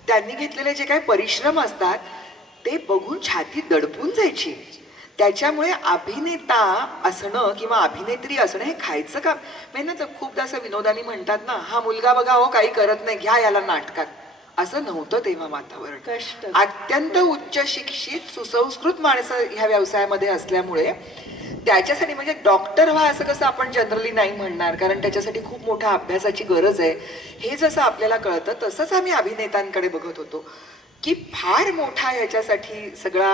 त्यांनी घेतलेले जे काही परिश्रम असतात, ते बघून छाती दडपून जायची. त्याच्यामुळे अभिनेता असणं किंवा अभिनेत्री असणं हे खायचं काम म्हणजे ना. खूपदा असं विनोदानी म्हणतात ना, हा मुलगा बघा हो काही करत नाही, घ्या याला नाटकात. असं नव्हतं तेव्हा वातावरण. कष्ट. अत्यंत उच्च शिक्षित सुसंस्कृत माणसं ह्या व्यवसायामध्ये असल्यामुळे त्याच्यासाठी, म्हणजे डॉक्टर व्हा असं कसं आपण जनरली नाही म्हणणार, कारण त्याच्यासाठी खूप मोठ्या अभ्यासाची गरज आहे. हे जसं आपल्याला कळतं, तसंच आम्ही अभिनेत्यांकडे बघत होतो की फार मोठा ह्याच्यासाठी सगळा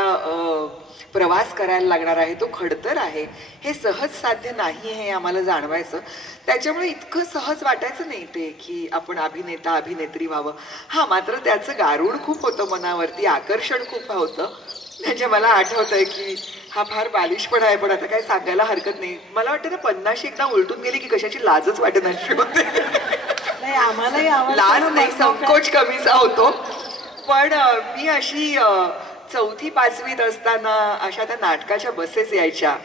प्रवास करायला लागणार आहे, तो खडतर आहे, हे सहज साध्य नाही हे आम्हाला जाणवायचं. त्याच्यामुळे इतकं सहज वाटायचं नाही ते की आपण अभिनेता अभिनेत्री व्हावं. हा, मात्र त्याचं गारुड खूप होतं मनावरती, आकर्षण खूप होतं. म्हणजे मला आठवतंय की हा फार बालिशपणा आहे, पण आता काय सांगायला हरकत नाही. मला वाटतं ना 50 एकदा उलटून गेली की कशाची लाजच वाटत अशी होते. नाही, आम्हालाही आवडतं लाज ना, नाही, मग संकोच कमीचा होतो. पण मी अशी 4थी-5वीत असताना अशा त्या नाटकाच्या बसेस यायच्या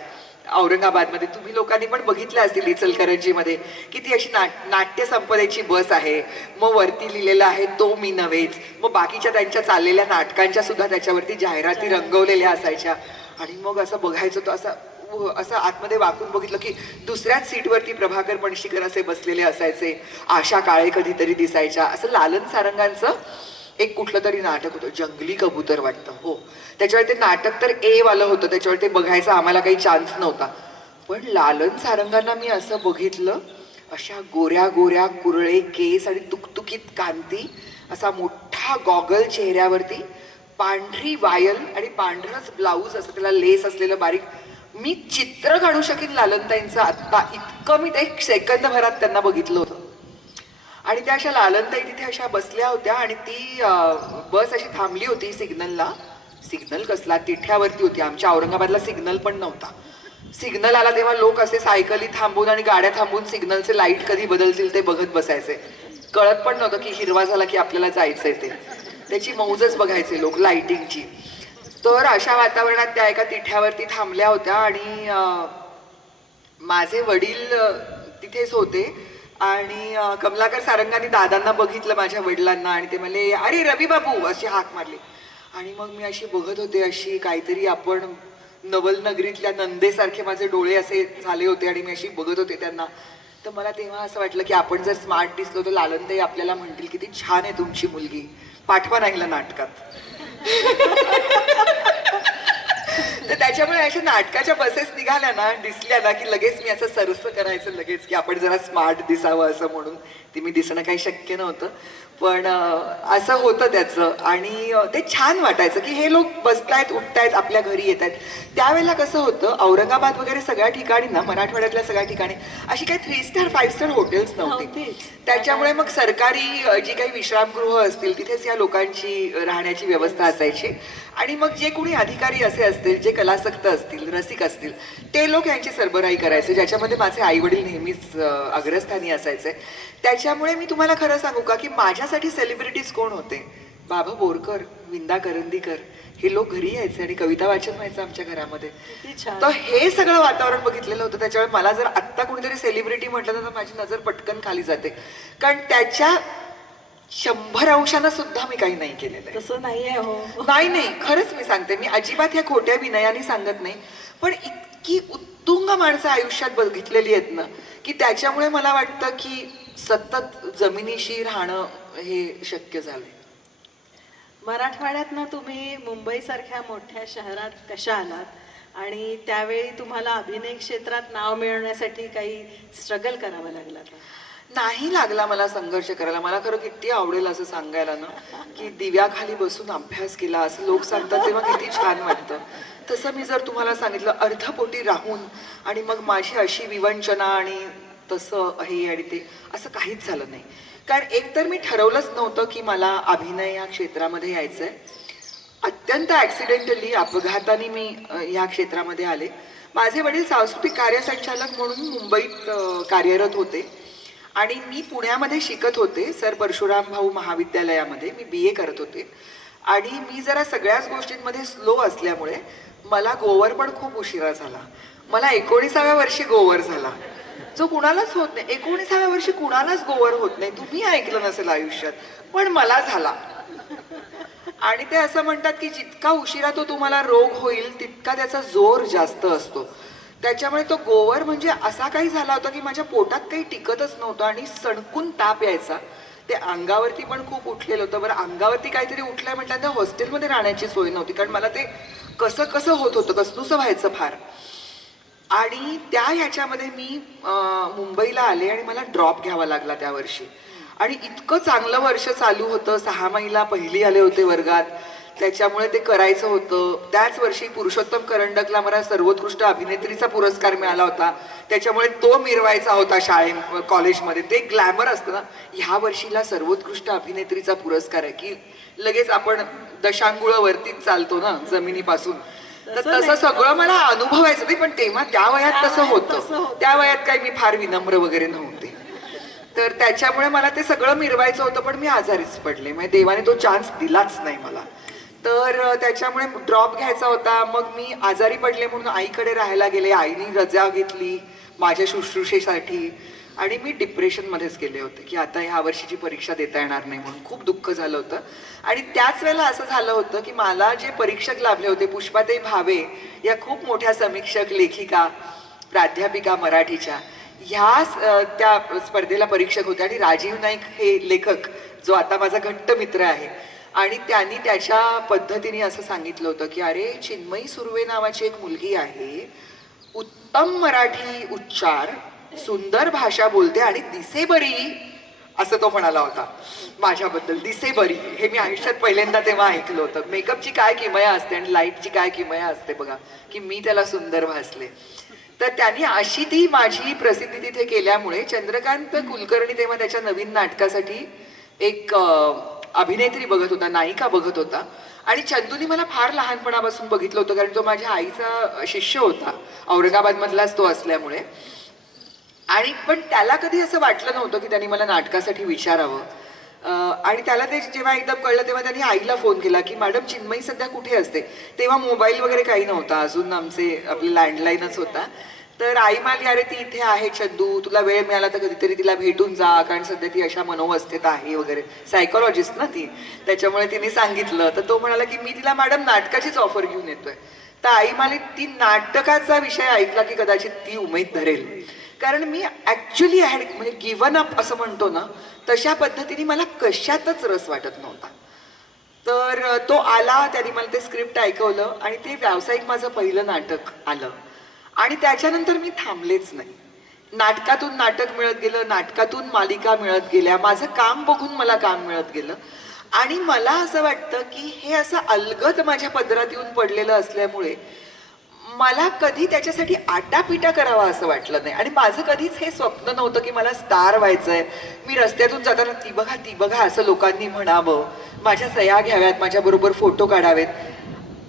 औरंगाबादमध्ये. तुम्ही लोकांनी पण बघितल्या असतील इचलकरंजीमध्ये, की ती अशी नाट्य संपदेची बस आहे. मग वरती लिहिलेलं आहे तो मी नव्हेच. मग बाकीच्या त्यांच्या चाललेल्या नाटकांच्या सुद्धा त्याच्यावरती जाहिराती रंगवलेल्या असायच्या. आणि मग असं बघायचं, तो असं आतमध्ये वाकून बघितलं की दुसऱ्याच सीटवरती प्रभाकर पणशीकर असे बसलेले असायचे, आशा काळे कधीतरी दिसायच्या. असं लालन सारंगांचं एक कुठलं तरी नाटक होतं, जंगली कबूतर वाटतं, हो. त्याच्यावर ते नाटक तर वालं होतं, त्याच्यावर ते बघायचा आम्हाला काही चान्स नव्हता. पण लालन सारंगांना मी असं बघितलं, अशा गोऱ्या गोऱ्या कुरळे केस आणि तुकतुकीत कांती, असा मोठा गॉगल चेहऱ्यावरती, पांढरी वायल आणि पांढरच ब्लाऊज, असं त्याला लेस असलेलं बारीक. मी चित्र काढू शकेन लालनताईंचं आत्ता, इतकं मी ते 1 सेकंदभरात त्यांना बघितलं होतं. आणि त्या अशा लालनताई तिथे अशा बसल्या होत्या आणि ती बस अशी थांबली होती सिग्नलला. सिग्नल कसला, तिठ्यावरती होती. आमच्या औरंगाबादला सिग्नल पण नव्हता. सिग्नल आला तेव्हा लोक असे सायकली थांबून आणि गाड्या थांबून सिग्नलचे लाईट कधी बदलतील ते बघत बसायचे. कळत पण नव्हतं की हिरवा झाला की आपल्याला जायचंय ते. त्याची मौजच बघायचे लोक, लाईटिंगची. तर अशा वातावरणात त्या एका तिठ्यावरती थांबल्या होत्या आणि माझे वडील तिथेच होते. आणि कमलाकर सारंगांनी दादांना बघितलं, माझ्या वडिलांना, आणि ते म्हणले, अरे रवी बाबू, अशी हाक मारली. आणि मग मी अशी बघत होते, अशी काहीतरी आपण नवलनगरीतल्या नंदेसारखे माझे डोळे असे झाले होते आणि मी अशी बघत होते त्यांना. तर मला तेव्हा असं वाटलं की आपण जर स्मार्ट दिसलो तर लालनताई आपल्याला म्हणतील किती छान आहे तुमची मुलगी, पाठवा नाहीला नाटकात. तर त्याच्यामुळे अशा नाटकाच्या बसेस निघाल्या ना, दिसल्या ना, की लगेच मी असं सरस करायचं लगेच, की आपण जरा स्मार्ट दिसावं असं म्हणून. ती मी दिसणं काही शक्य नव्हतं, पण असं होतं त्याचं. आणि ते छान वाटायचं की हे लोक बसतायत, उठतायत, आपल्या घरी येत आहेत. त्यावेळेला कसं होतं, औरंगाबाद वगैरे सगळ्या ठिकाणी ना, मराठवाड्यातल्या सगळ्या ठिकाणी अशी काही 3 स्टार 5 स्टार हॉटेल्स नव्हती. नव्हतीच. त्याच्यामुळे मग सरकारी जी काही विश्रामगृह असतील तिथेच या लोकांची राहण्याची व्यवस्था असायची. आणि मग जे कोणी अधिकारी असे असतील, जे कलासक्त असतील, रसिक असतील, ते लोक यांची सरबराई करायचे, ज्याच्यामध्ये माझे आई वडील नेहमीच अग्रस्थानी असायचे. त्याच्यामुळे मी तुम्हाला खरं सांगू का, की माझ्यासाठी सेलिब्रिटीज कोण होते? बाबा बोरकर, विंदा करंदीकर, हे लोक घरी यायचे आणि कविता वाचन व्हायचं आमच्या घरामध्ये. किती छान. तर हे सगळं वातावरण बघितलेलं होतं. त्याच्यामुळे मला जर आत्ता कोणीतरी सेलिब्रिटी म्हटलं तर माझी नजर पटकन खाली जाते, कारण त्याच्या 100 अंशानं सुद्धा मी काही नाही केलेलं आहे. तसं नाहीये हो. नाही नाही, खरंच मी सांगते, मी अजिबात ह्या खोट्या विनयाने सांगत नाही, पण इतकी उत्तुंग माणसं आयुष्यात बघितलेली आहेत ना, की त्याच्यामुळे मला वाटतं की सतत जमिनीशी राहणं हे शक्य झालंय. मराठवाड्यातनं तुम्ही मुंबईसारख्या मोठ्या शहरात कशा आलात आणि त्यावेळी तुम्हाला अभिनय क्षेत्रात नाव मिळवण्यासाठी काही स्ट्रगल करावं लागलं का? नाही लागला मला संघर्ष करायला. मला खरं किती आवडेल असं सांगायला ना, की दिव्याखाली बसून अभ्यास केला असं लोक सांगतात तेव्हा किती छान वाटतं. तसं मी जर तुम्हाला सांगितलं अर्धपोटी राहून आणि मग माझी अशी विवंचना आणि तसं हे आणि ते असं काहीच झालं नाही. कारण एकतर मी ठरवलंच नव्हतं की मला अभिनय या क्षेत्रामध्ये यायचंय. अत्यंत ॲक्सिडेंटली, अपघाताने मी या क्षेत्रामध्ये आले. माझे वडील सांस्कृतिक कार्यसंचालक म्हणून मुंबईत कार्यरत होते आणि मी पुण्यामध्ये शिकत होते सर परशुराम भाऊ महाविद्यालयामध्ये. मी BA करत होते आणि मी जरा सगळ्याच गोष्टींमध्ये स्लो असल्यामुळे मला गोवर पण खूप उशिरा झाला. मला 19व्या वर्षी गोवर झाला, जो कुणालाच होत नाही. 19व्या वर्षी कुणालाच गोवर होत नाही, तुम्ही ऐकलं नसेल आयुष्यात, पण मला झाला. आणि ते असं म्हणतात की जितका उशिरा तो तुम्हाला रोग होईल तितका त्याचा जोर जास्त असतो. त्याच्यामुळे तो गोवर म्हणजे असा काही झाला होता की माझ्या पोटात काही टिकतच नव्हतं आणि सणकून ताप यायचा. ते अंगावरती पण खूप उठलेलं होतं. बरं, अंगावरती काहीतरी उठलंय म्हटल्यानंतर हॉस्टेलमध्ये राहण्याची सोय नव्हती, कारण मला ते कसं कसं होत होतं, कसनुसं व्हायचं फार. आणि त्या ह्याच्यामध्ये मी मुंबईला आले आणि मला ड्रॉप घ्यावा लागला त्या वर्षी. आणि इतकं चांगलं वर्ष चालू होतं, 6 महिला पहिली आले होते वर्गात, त्याच्यामुळे ते करायचं होतं. त्याच वर्षी पुरुषोत्तम करंडकला मला सर्वोत्कृष्ट अभिनेत्रीचा पुरस्कार मिळाला होता, त्याच्यामुळे तो मिरवायचा होता कॉलेजमध्ये. ते ग्लॅमर असतं ना, ह्या वर्षीला सर्वोत्कृष्ट अभिनेत्रीचा पुरस्कार आहे की लगेच आपण दशांगुळ वरतीच चालतो ना जमिनीपासून. तर तसं सगळं मला अनुभवायचं नाही, पण तेव्हा त्या वयात तसं होतं. त्या वयात काही मी फार विनम्र वगैरे नव्हते. तर त्याच्यामुळे मला ते सगळं मिरवायचं होतं, पण मी आजारीच पडले. म्हणजे देवाने तो चान्स दिलाच नाही मला. तर त्याच्यामुळे ड्रॉप घ्यायचा होता. मग मी आजारी पडले म्हणून आईकडे राहायला गेले. आईने रजा घेतली माझ्या शुश्रूषेसाठी आणि मी डिप्रेशनमध्येच गेले होते की आता ह्या वर्षीची परीक्षा देता येणार नाही म्हणून. खूप दुःख झालं होतं. आणि त्याच वेळेला असं झालं होतं की मला जे परीक्षक लाभले होते, पुष्पाताई भावे या खूप मोठ्या समीक्षक, लेखिका, प्राध्यापिका मराठीच्या, ह्या त्या स्पर्धेला परीक्षक होत्या. आणि राजीव नाईक हे लेखक, जो आता माझा घट्ट मित्र आहे, आणि त्यांनी त्याच्या पद्धतीने असं सांगितलं होतं की अरे, चिन्मयी सुर्वे नावाची एक मुलगी आहे, उत्तम मराठी उच्चार, सुंदर भाषा बोलते आणि दिसे बरी, असं तो म्हणाला होता माझ्याबद्दल. दिसे बरी हे मी आयुष्यात पहिल्यांदा तेव्हा ऐकलं होतं. मेकअपची काय किमया असते आणि लाईटची काय किमया असते बघा, की मी त्याला सुंदर भासले. तर त्यांनी अशी ती माझी प्रसिद्धी तिथे केल्यामुळे चंद्रकांत कुलकर्णी तेव्हा त्याच्या नवीन नाटकासाठी एक अभिनेत्री बघत होता, नायिका बघत होता. आणि चंदूनी मला फार लहानपणापासून बघितलं होतं, कारण तो माझ्या आईचा शिष्य होता, औरंगाबादमधलाच तो असल्यामुळे. आणि पण त्याला कधी असं वाटलं नव्हतं की त्यांनी मला नाटकासाठी विचारावं. आणि त्याला ते जेव्हा एकदम कळलं तेव्हा त्यांनी आईला फोन केला की मॅडम, चिन्मयी सध्या कुठे असते? तेव्हा मोबाईल वगैरे काही नव्हता अजून, आमचे आपले लँडलाईनच होता. तर आई म्हणाली, अरे ती इथे आहे चंदू, तुला वेळ मिळाला तर कधीतरी तिला भेटून जा, कारण सध्या ती अशा मनोवस्थेत आहे वगैरे. सायकोलॉजिस्ट ना ती, त्याच्यामुळे तिने सांगितलं. तर तो म्हणाला की मी तिला मॅडम नाटकाचीच ऑफर घेऊन येतोय. तर आई म्हणाली, ती नाटकाचा विषय ऐकला की कदाचित ती उमेद धरेल. कारण मी ऍक्च्युली म्हणजे गिव्हन अप असं म्हणतो ना, तशा पद्धतीने मला कशातच रस वाटत नव्हता. तर तो आला, त्यांनी मला ते स्क्रिप्ट ऐकवलं आणि ते व्यावसायिक माझं पहिलं नाटक आलं. आणि त्याच्यानंतर मी थांबलेच नाही. नाटकातून नाटक मिळत गेलं, नाटकातून मालिका मिळत गेल्या, माझं काम बघून मला काम मिळत गेलं. आणि मला असं वाटतं की हे असं अलगद माझ्या पदरात येऊन पडलेलं असल्यामुळे मला कधी त्याच्यासाठी आटापिटा करावा असं वाटलं नाही. आणि माझं कधीच हे स्वप्न नव्हतं की मला स्टार व्हायचंय, मी रस्त्यातून जाताना ती बघा असं लोकांनी म्हणावं, माझ्या सह्या घ्याव्यात, माझ्याबरोबर फोटो काढावेत,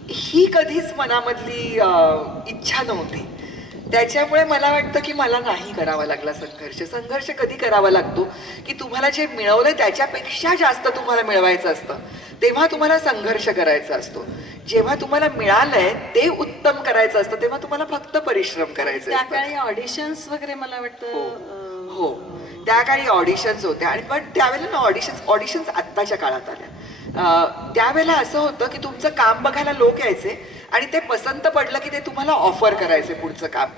ही कधीच मनामधली इच्छा नव्हती. त्याच्यामुळे मला वाटतं की मला नाही करावा लागला संघर्ष. संघर्ष कधी करावा लागतो की तुम्हाला जे मिळवलंय त्याच्यापेक्षा जास्त तुम्हाला मिळवायचं असतं, तेव्हा तुम्हाला संघर्ष करायचा असतो. जेव्हा तुम्हाला मिळालंय ते उत्तम करायचं असतं तेव्हा तुम्हाला फक्त परिश्रम करायचे त्या असतात. काळी ऑडिशन्स वगैरे मला वाटतं हो, त्या काळी ऑडिशन्स होत्या. आणि पण त्यावेळेला ना ऑडिशन्स आत्ताच्या काळात आल्या. त्यावेळेला असं होतं की तुमचं काम बघायला लोक यायचे आणि ते पसंत पडलं की ते तुम्हाला ऑफर करायचे पुढचं काम.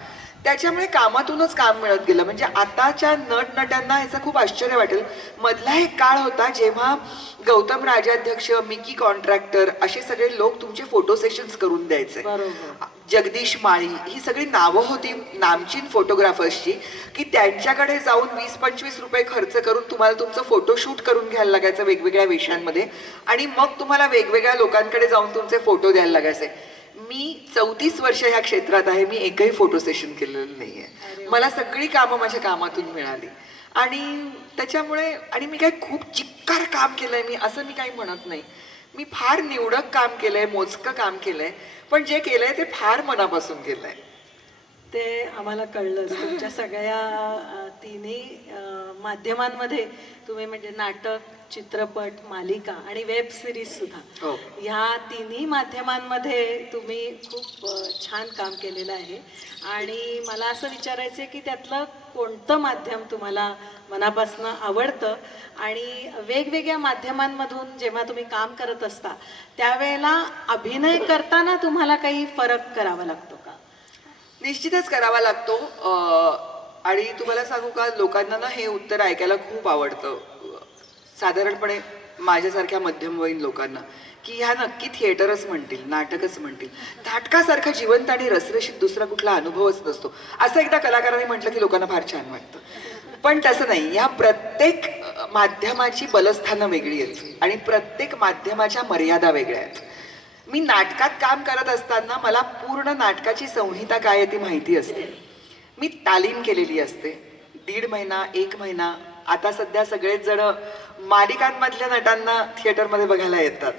त्याच्यामुळे कामातूनच काम मिळत गेलं. म्हणजे आताच्या नटनट्यांना ह्याचं खूप आश्चर्य वाटेल. मधला एक काळ होता जेव्हा गौतम राजाध्यक्ष, मिकी कॉन्ट्रॅक्टर असे सगळे लोक तुमचे फोटो सेशन्स करून द्यायचे. बरोबर. जगदीश माळी, ही सगळी नावं होती नामचीन फोटोग्राफर्सची, की त्यांच्याकडे जाऊन 20-25 रुपये खर्च करून तुम्हाला तुमचं फोटोशूट करून घ्यायला लागायचं वेगवेगळ्या वेशांमध्ये. आणि मग तुम्हाला वेगवेगळ्या लोकांकडे जाऊन तुमचे फोटो द्यायला लागायचे. मी 34 वर्ष ह्या क्षेत्रात आहे, मी एकही फोटो सेशन केलेलं नाहीये. मला सगळी कामं माझ्या कामातून मिळाली. आणि त्याच्यामुळे आणि मी काही खूप चिक्कार काम केलंय मी असं मी काही म्हणत नाही. मी फार निवडक काम केलंय, मोजकं काम केलंय, पण जे केलंय ते फार मनापासून केलंय. ते आम्हाला कळलंच. तुमच्या सगळ्या तिन्ही माध्यमांमध्ये तुम्ही म्हणजे नाटक, चित्रपट, मालिका आणि वेब सिरीज सुद्धा, हो. ह्या तिन्ही माध्यमांमध्ये तुम्ही खूप छान काम केलेलं आहे. आणि मला असं विचारायचं आहे की त्यातलं कोणतं माध्यम तुम्हाला मनापासून आवडतं आणि वेगवेगळ्या माध्यमांमधून जेव्हा तुम्ही काम करत असता त्यावेळेला अभिनय करताना तुम्हाला काही फरक करावा लागतो का? निश्चितच करावा लागतो. आणि तुम्हाला सांगू का, लोकांना ना हे उत्तर ऐकायला खूप आवडतं, साधारणपणे माझ्यासारख्या मध्यमवयीन लोकांना, की ह्या नक्की थिएटरच म्हणतील, नाटकच म्हणतील. नाटकासारखा जिवंत आणि रसरशीत दुसरा कुठला अनुभवच नसतो असं एकदा कलाकारांनी म्हटलं की लोकांना फार छान वाटतं. पण तसं नाही. ह्या प्रत्येक माध्यमाची बलस्थानं वेगळी आहेत आणि प्रत्येक माध्यमाच्या मर्यादा वेगळ्या आहेत. मी नाटकात काम करत असताना मला पूर्ण नाटकाची संहिता काय आहे ती माहिती असते. मी तालीम केलेली असते. 1.5 महिना 1 महिना. आता सध्या सगळेच जण मालिकांमधल्या नटांना थिएटरमध्ये बघायला येतात.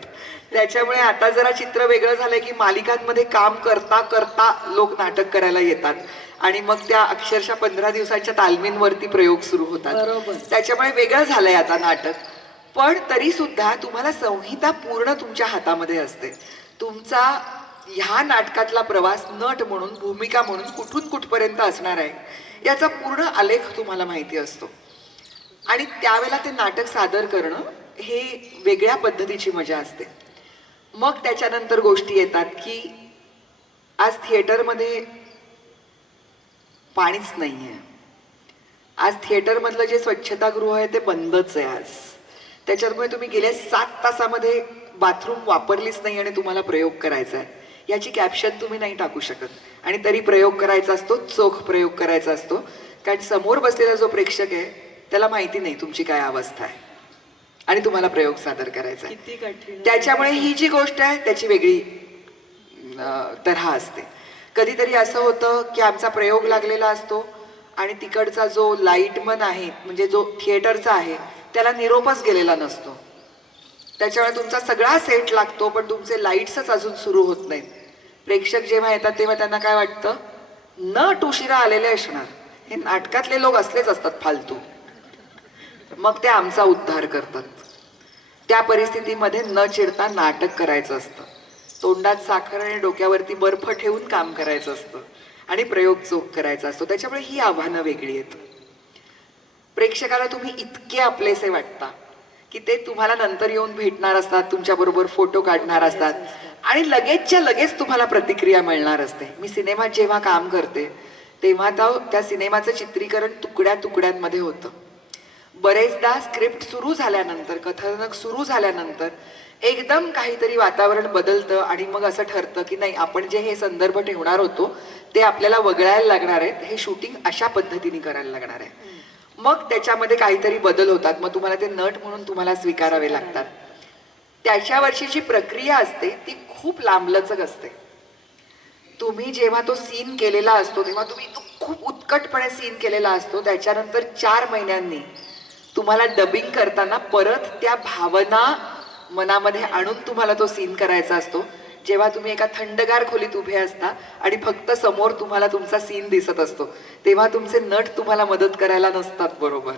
त्याच्यामुळे आता जरा चित्र वेगळं झालंय की मालिकांमध्ये काम करता करता लोक नाटक करायला येतात आणि मग त्या अक्षरशः 15 दिवसांच्या तालमींवरती प्रयोग सुरू होतात. बरोबर. त्याच्यामुळे वेगळं झालंय आता नाटक. पण तरी सुद्धा तुम्हाला संहिता पूर्ण तुमच्या हातामध्ये असते. तुमचा ह्या नाटकातला प्रवास नट म्हणून, भूमिका म्हणून कुठून कुठपर्यंत असणार आहे याचा पूर्ण आलेख तुम्हाला माहिती असतो. आणि त्यावेळेला ते नाटक सादर करणं हे वेगळ्या पद्धतीची मजा असते. मग त्याच्यानंतर गोष्टी येतात की आज थिएटरमध्ये पाणीच नाहीये. आज थिएटरमधलं जे स्वच्छतागृह आहे ते बंदच आहे आज. त्याच्यामुळे तुम्ही गेल्या 7 तासामध्ये बाथरूम वापरलीच नाही आणि तुम्हाला प्रयोग करायचा आहे याची कॅप्शन तुम्ही नाही टाकू शकत. आणि तरी प्रयोग करायचा असतो, चोख प्रयोग करायचा असतो, कारण समोर बसलेला जो प्रेक्षक आहे त्याला माहिती नाही तुमची काय अवस्था आहे आणि तुम्हाला प्रयोग सादर करायचा आहे. किती कठीण. त्याच्यामुळे ही जी गोष्ट आहे त्याची वेगळी तऱ्हा असते. कधीतरी असं होतं की आमचा प्रयोग लागलेला असतो आणि तिकडचा जो लाईटमन आहे, म्हणजे जो थिएटरचा आहे, त्याला निरोपच गेलेला नसतो. त्याच्यामुळे तुमचा सगळा सेट लागतो पण तुमचे लाईट्सच अजून सुरू होत नाहीत. प्रेक्षक जेव्हा येतात तेव्हा त्यांना काय वाटतं, नट उशिरा आलेले असणार, हे नाटकातले लोक असलेच असतात फालतू. मग ते आमचा उद्धार करतात. त्या परिस्थितीमध्ये न चिडता नाटक करायचं असतं. तोंडात साखर आणि डोक्यावरती बर्फ ठेवून काम करायचं असतं आणि प्रयोग चोख करायचा असतो. त्याच्यामुळे ही आव्हानं वेगळी आहेत. प्रेक्षकाला तुम्ही इतके आपलेसे वाटता की ते तुम्हाला नंतर येऊन भेटणार असतात, तुमच्याबरोबर फोटो काढणार असतात आणि लगेचच्या लगेच तुम्हाला प्रतिक्रिया मिळणार असते. मी सिनेमात जेव्हा काम करते तेव्हा त्या सिनेमाचं चित्रीकरण तुकड्या तुकड्यांमध्ये होतं. बरेचदा स्क्रिप्ट सुरू झाल्यानंतर, कथानक सुरू झाल्यानंतर एकदम काहीतरी वातावरण बदलतं आणि मग असं ठरतं की नाही, आपण जे हे संदर्भ ठेवणार होतो ते आपल्याला वगळायला लागणार आहेत, हे शूटिंग अशा पद्धतीने करायला लागणार आहे. मग त्याच्यामध्ये काहीतरी बदल होतात, मग तुम्हाला ते नट म्हणून तुम्हाला स्वीकारावे लागतात. त्याच्यावरची जी प्रक्रिया असते ती खूप लांबलचक असते. तुम्ही जेव्हा तो सीन केलेला असतो तेव्हा तुम्ही तो खूप उत्कटपणे सीन केलेला असतो, त्याच्यानंतर 4 महिन्यांनी तुम्हाला डबिंग करताना परत त्या भावना मनामध्ये आणून तुम्हाला तो सीन करायचा असतो. जेव्हा तुम्ही एका थंडगार खोलीत उभे असता आणि फक्त समोर तुम्हाला तुमचा सीन दिसत असतो, तेव्हा तुमचे नट तुम्हाला मदत करायला नसतात बरोबर,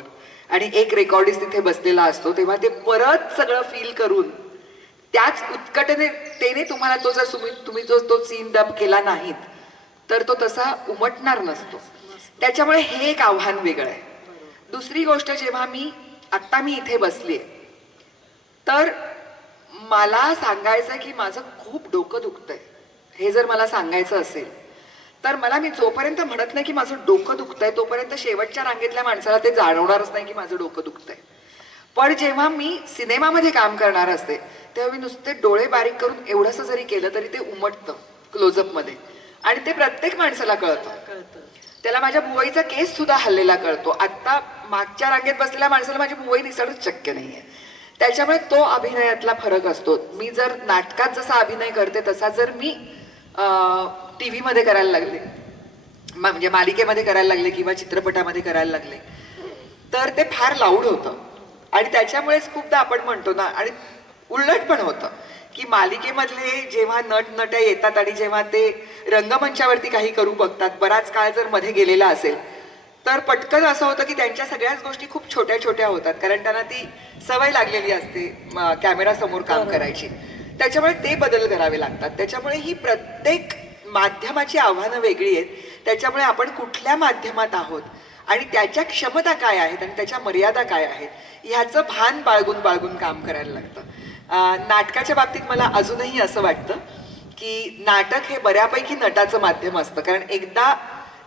आणि एक रेकॉर्डिस्ट तिथे बसलेला असतो, तेव्हा ते परत सगळं फील करून त्याच उत्कटतेने तुम्हाला तो, जर तुम्ही तो सीन डब केला नाहीत तर तो तसा उमटणार नसतो. त्याच्यामुळे हे एक आव्हान वेगळं आहे. दुसरी गोष्ट, जेव्हा आत्ता मी इथे बसलीये तर मला सांगायचं की माझं खूप डोकं दुखतंय, हे जर मला सांगायचं असेल तर मी जोपर्यंत म्हणत नाही की माझं डोकं दुखतंय तोपर्यंत शेवटच्या रांगेतल्या माणसाला ते जाणवणारच नाही की माझं डोकं दुखतंय. पण जेव्हा मी सिनेमामध्ये काम करणार असते तेव्हा मी नुसते डोळे बारीक करून एवढंसं जरी केलं तरी ते उमटतं क्लोजअपमध्ये, आणि ते प्रत्येक माणसाला कळतं. त्याला माझ्या बुवाईचा केस सुद्धा हल्लेला कळतो. आत्ता मागच्या रांगेत बसलेल्या माणसाला माझी बुवाई दिसणंच शक्य नाहीये. त्याच्यामुळे तो अभिनयातला फरक असतो. मी जर नाटकात जसा अभिनय करते तसा जर मी TV मध्ये करायला लागले, म्हणजे मालिकेमध्ये करायला लागले किंवा चित्रपटामध्ये करायला लागले तर ते फार लाऊड होतं. आणि त्याच्यामुळेच खूपदा आपण म्हणतो ना, आणि उलट पण होतं की मालिकेमधले जेव्हा नट येतात आणि जेव्हा ते रंगमंचावरती काही करू बघतात, बराच काळ जर मध्ये गेलेला असेल तर पटकन असं होतं की त्यांच्या सगळ्याच गोष्टी खूप छोट्या छोट्या होतात, कारण त्यांना ती सवय लागलेली असते कॅमेरा समोर काम करायची. त्याच्यामुळे ते बदल करावे लागतात. त्याच्यामुळे ही प्रत्येक माध्यमाची आव्हानं वेगळी आहेत. त्याच्यामुळे आपण कुठल्या माध्यमात आहोत आणि त्याच्या क्षमता काय आहेत आणि त्याच्या मर्यादा काय आहेत ह्याचं भान बाळगून काम करायला लागतं. नाटकाच्या बाबतीत मला अजूनही असं वाटतं की नाटक हे बऱ्यापैकी नटाचं माध्यम असतं, कारण एकदा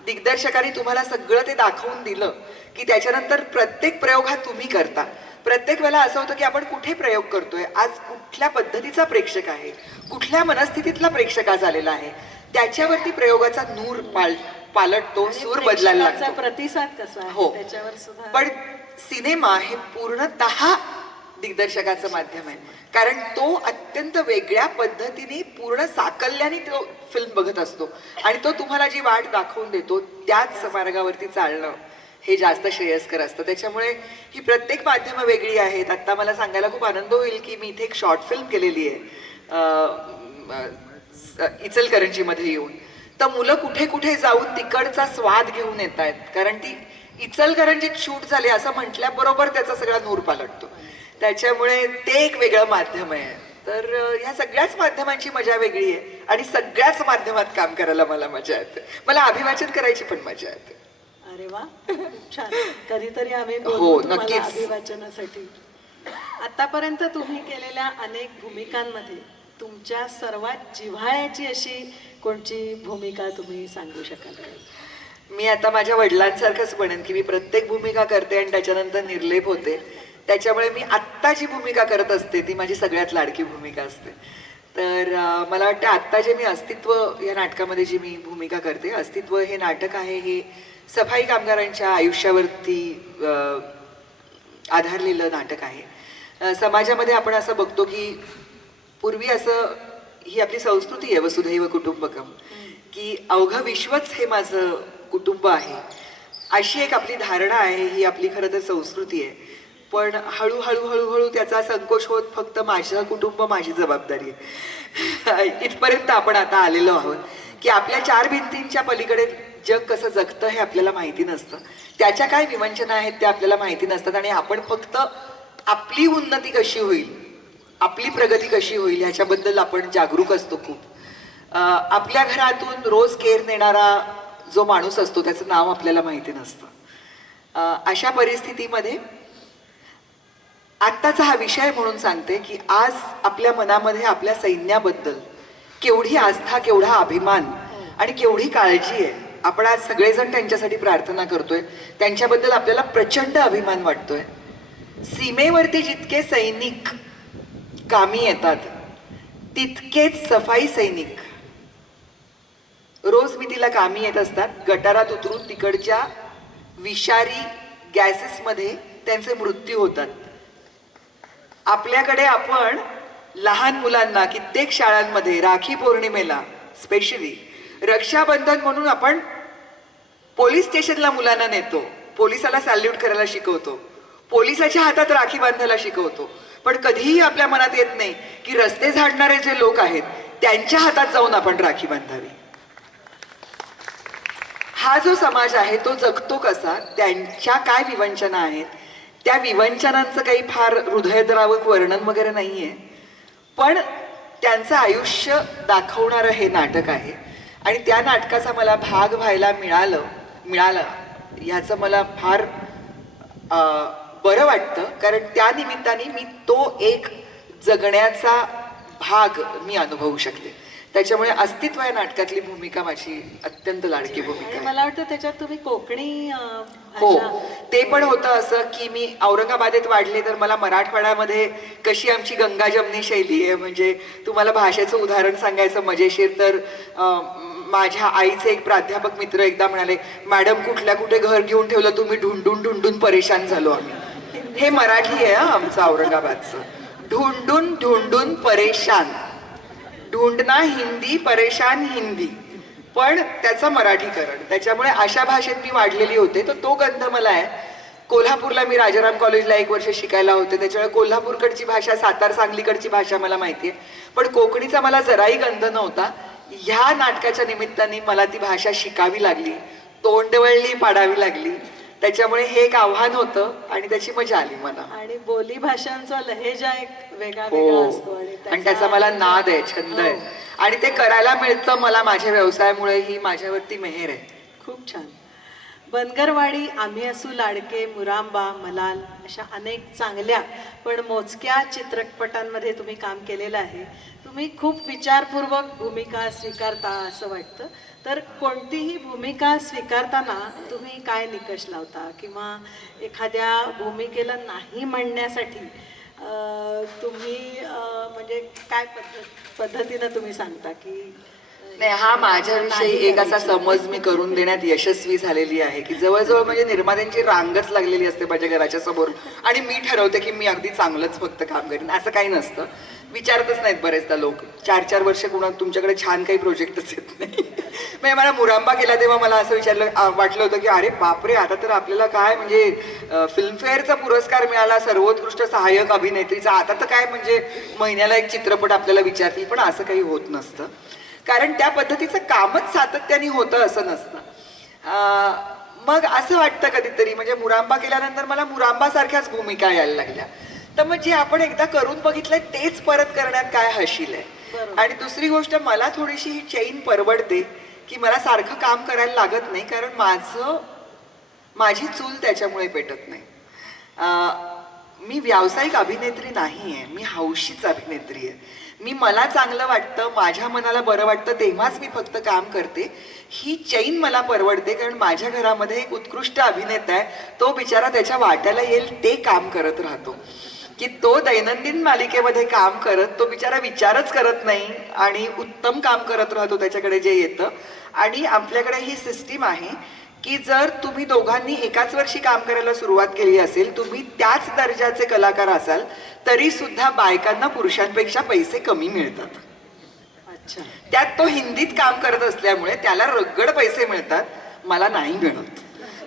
दिग्दर्शकाने तुम्हाला सगळं ते दाखवून दिलं की त्याच्यानंतर प्रत्येक प्रयोग हा तुम्ही करता. प्रत्येक वेळेला असं होतं की आपण कुठे प्रयोग करतोय, आज कुठल्या पद्धतीचा प्रेक्षक आहे, कुठल्या मनस्थितीतला प्रेक्षक आज आलेला आहे, त्याच्यावरती प्रयोगाचा नूर पालटतो, सूर बदलायला लागतो. प्रतिसाद कसा आहे हो, त्याच्यावर सुद्धा. पण सिनेमा हे पूर्णतः दिग्दर्शकाचं माध्यम आहे, कारण तो अत्यंत वेगळ्या पद्धतीने पूर्ण साकल्याने तो फिल्म बघत असतो आणि तो तुम्हाला जी वाट दाखवून देतो त्याच मार्गावरती चालणं हे जास्त श्रेयस्कर असतं. त्याच्यामुळे ही प्रत्येक माध्यमं वेगळी आहेत. आता मला सांगायला खूप आनंद होईल की मी इथे एक शॉर्ट फिल्म केलेली आहे इचलकरंजीमध्ये येऊन. तर मुलं कुठे कुठे जाऊन तिकडचा स्वाद घेऊन येत आहेत, कारण ती इचलकरंजीत शूट झाली असं म्हटल्याबरोबर त्याचा सगळा नूर पालटतो. त्याच्यामुळे ते एक वेगळं माध्यम आहे. तर ह्या सगळ्याच माध्यमांची मजा वेगळी आहे आणि सगळ्याच माध्यमात काम करायला मला मजा येते. मला अभिवाचन करायची पण मजा येते. अरे वा, खूप छान. कधीतरी आम्ही हो, बोलू तुम्हाला नक्कीच. अभिवाचनासाठी. आतापर्यंत तुम्ही केलेल्या अनेक भूमिकांमध्ये तुमच्या सर्वात जिव्हाळ्याची अशी कोणची भूमिका तुम्ही सांगू शकाल? मी आता माझ्या वडिलांसारखंच म्हणेन की मी प्रत्येक भूमिका करते आणि त्याच्यानंतर निर्लेप होते. त्याच्यामुळे मी आत्ता जी भूमिका करत असते ती माझी सगळ्यात लाडकी भूमिका असते. तर मला वाटतं आत्ता जे मी अस्तित्व या नाटकामध्ये जी मी भूमिका करते, अस्तित्व हे नाटक आहे, हे सफाई कामगारांच्या आयुष्यावरती आधारलेलं नाटक आहे. समाजामध्ये आपण असं बघतो की पूर्वी असं, ही आपली संस्कृती आहे वसुधैव कुटुंबकम, की अवघं विश्वच हे माझं कुटुंब आहे, अशी एक आपली धारणा आहे. ही आपली खरं तर संस्कृती आहे. पण हळूहळू त्याचा संकोच होत फक्त माझं कुटुंब माझी जबाबदारी आहे इथपर्यंत आपण आता आलेलो आहोत की आपल्या 4 भिंतींच्या पलीकडे जग कसं जगतं हे आपल्याला माहिती नसतं, त्याच्या काय विवंचना आहेत त्या आपल्याला माहिती नसतात, आणि आपण फक्त आपली उन्नती कशी होईल, आपली प्रगती कशी होईल ह्याच्याबद्दल आपण जागरूक असतो खूप. आपल्या घरातून रोज केर नेणारा जो माणूस असतो त्याचं नाव आपल्याला माहिती नसतं. अशा परिस्थितीमध्ये आत्ताचा हा विषय म्हणून सांगते की आज आपल्या मनामध्ये आपल्या सैन्याबद्दल केवढी आस्था, केवढा अभिमान आणि केवढी काळजी आहे. आपण आज सगळेजण त्यांच्यासाठी प्रार्थना करतोय, त्यांच्याबद्दल आपल्याला प्रचंड अभिमान वाटतोय. सीमेवरती जितके सैनिक कामी येतात तितकेच सफाई सैनिक रोज मी तिला कामी येत असतात. गटारात उतरून तिकडच्या विषारी गॅसेसमध्ये त्यांचे मृत्यू होतात. आपल्याकडे आपण लहान मुलांना कित्येक शाळांमध्ये राखी पौर्णिमेला स्पेशली रक्षाबंधन म्हणून आपण पोलीस स्टेशनला मुलांना नेतो, पोलिसाला सॅल्यूट करायला शिकवतो, पोलिसाच्या हातात राखी बांधायला शिकवतो. पण कधीही आपल्या मनात येत नाही की रस्ते झाडणारे जे लोक आहेत त्यांच्या हातात जाऊन आपण राखी बांधावी. हा जो समाज आहे तो जगतो कसा, त्यांच्या काय विवंचना आहेत, त्या विवंचनांचं काही फार हृदयद्रावक वर्णन वगैरे नाहीये, पण त्यांचं आयुष्य दाखवणारं हे नाटक आहे. आणि त्या नाटकाचा मला भाग व्हायला मिळाला ह्याचं मला फार बरं वाटतं. कारण त्या निमित्ताने मी तो एक जगण्याचा भाग मी अनुभवू शकले. त्याच्यामुळे अस्तित्व या नाटकातली भूमिका माझी अत्यंत लाडकी भूमिका आणि आहे. मला वाटतं त्याच्यात तुम्ही कोकणी हो, भाषा- ते पण होतं असं की मी औरंगाबादेत वाढले तर मला मराठवाड्यामध्ये कशी आमची गंगा जमनी शैली आहे. म्हणजे तुम्हाला भाषेचं उदाहरण सांगायचं मजेशीर तर माझ्या आईचे एक प्राध्यापक मित्र एकदा म्हणाले, मॅडम कुठल्या कुठे घर घेऊन ठेवलं तुम्ही, ढुंढून ढुंढून परेशान झालो आम्ही. हे मराठी आहे आमचं औरंगाबादचं. ढुंढून ढुंढून परेशान, ढूंढना हिंदी, परेशान हिंदी, पण त्याचं मराठीकरण. त्याच्यामुळे अशा भाषेत मी वाढलेली होते. तर तो गंध मला आहे. कोल्हापूरला मी राजाराम कॉलेजला 1 वर्ष शिकायला होते, त्याच्यामुळे कोल्हापूरकडची भाषा, सातार सांगलीकडची भाषा मला माहिती आहे, पण कोकणीचा मला जराही गंध नव्हता. ह्या नाटकाच्या निमित्ताने मला ती भाषा शिकावी लागली, तोंडवळली पाडावी लागली. त्याच्यामुळे हे एक आव्हान होतं आणि त्याची मजा आली मला. आणि बोली भाषांचा लहेजा एक वेगळा वेगळा असतो आणि त्याचा मला नाद आहे, छंद आहे, आणि ते करायला मिळतं मला माझ्या व्यवसायामुळे. ही माझ्यावरती मेहेर आहे. खूप छान. बनगरवाडी, आम्ही असू लाडके, मुरांबा, मलाल अशा अनेक चांगल्या पण मोजक्या चित्रपटांमध्ये तुम्ही काम केलेलं आहे. तुम्ही खूप विचारपूर्वक भूमिका स्वीकारता असं वाटतं. तर कोणतीही भूमिका स्वीकारताना तुम्ही काय निकष लावता, किंवा एखाद्या भूमिकेला नाही म्हणण्यासाठी तुम्ही म्हणजे काय पद्धतीनं तुम्ही सांगता की नाही, हा माझ्याविषयी एक असा समज मी करून देण्यात यशस्वी झालेली आहे की जवळजवळ म्हणजे निर्मात्यांची रांगच लागलेली असते माझ्या घराच्या समोर, आणि मी ठरवते की मी अगदी चांगलंच फक्त काम करीन. असं काही नसतं. विचारतच नाहीत बरेचदा लोक. 4-4 वर्ष कुणा तुमच्याकडे छान काही प्रोजेक्टच येत नाही. म्हणजे मला मुरांबा केला तेव्हा मला असं वाटलं होतं की अरे बापरे, आता तर आपल्याला काय म्हणजे फिल्मफेअरचा पुरस्कार मिळाला सर्वोत्कृष्ट सहाय्यक अभिनेत्रीचा, आता तर काय म्हणजे महिन्याला एक चित्रपट आपल्याला विचारतील. पण असं काही होत नसतं, कारण त्या पद्धतीचं कामच सातत्याने होतं असं नसतं. मग असं वाटतं कधीतरी, म्हणजे मुरांबा केल्यानंतर मला मुरांबासारख्याच भूमिका यायला लागल्या. तर मग जे आपण एकदा करून बघितलंय तेच परत करण्यात काय हशील आहे. आणि दुसरी गोष्ट, मला थोडीशी ही चैन परवडते की मला सारखं काम करायला लागत नाही, कारण माझी चूल त्याच्यामुळे पेटत नाही. मी व्यावसायिक अभिनेत्री नाही आहे, मी हौशीच अभिनेत्री आहे. मला चांगलं वाटतं, माझ्या मनाला बरं वाटतं तेव्हाच मी फक्त काम करते. ही चैन मला परवडते, कारण माझ्या घरामध्ये एक उत्कृष्ट अभिनेता आहे, तो बिचारा त्याच्या वाट्याला येईल ते काम करत राहतो. की तो दैनंदिन मालिकेमध्ये काम करत, तो बिचारा विचारच करत नाही आणि उत्तम काम करत राहतो त्याच्याकडे जे येतं. आणि आपल्याकडे ही सिस्टीम आहे की जर तुम्ही दोघांनी एकाच वर्षी काम करायला सुरुवात केली असेल, तुम्ही त्याच दर्जाचे कलाकार असाल तरी सुद्धा बायकांना पुरुषांपेक्षा पैसे कमी मिळतात. अच्छा. त्यात तो हिंदीत काम करत असल्यामुळे त्याला रगड पैसे मिळतात, मला नाही मिळत.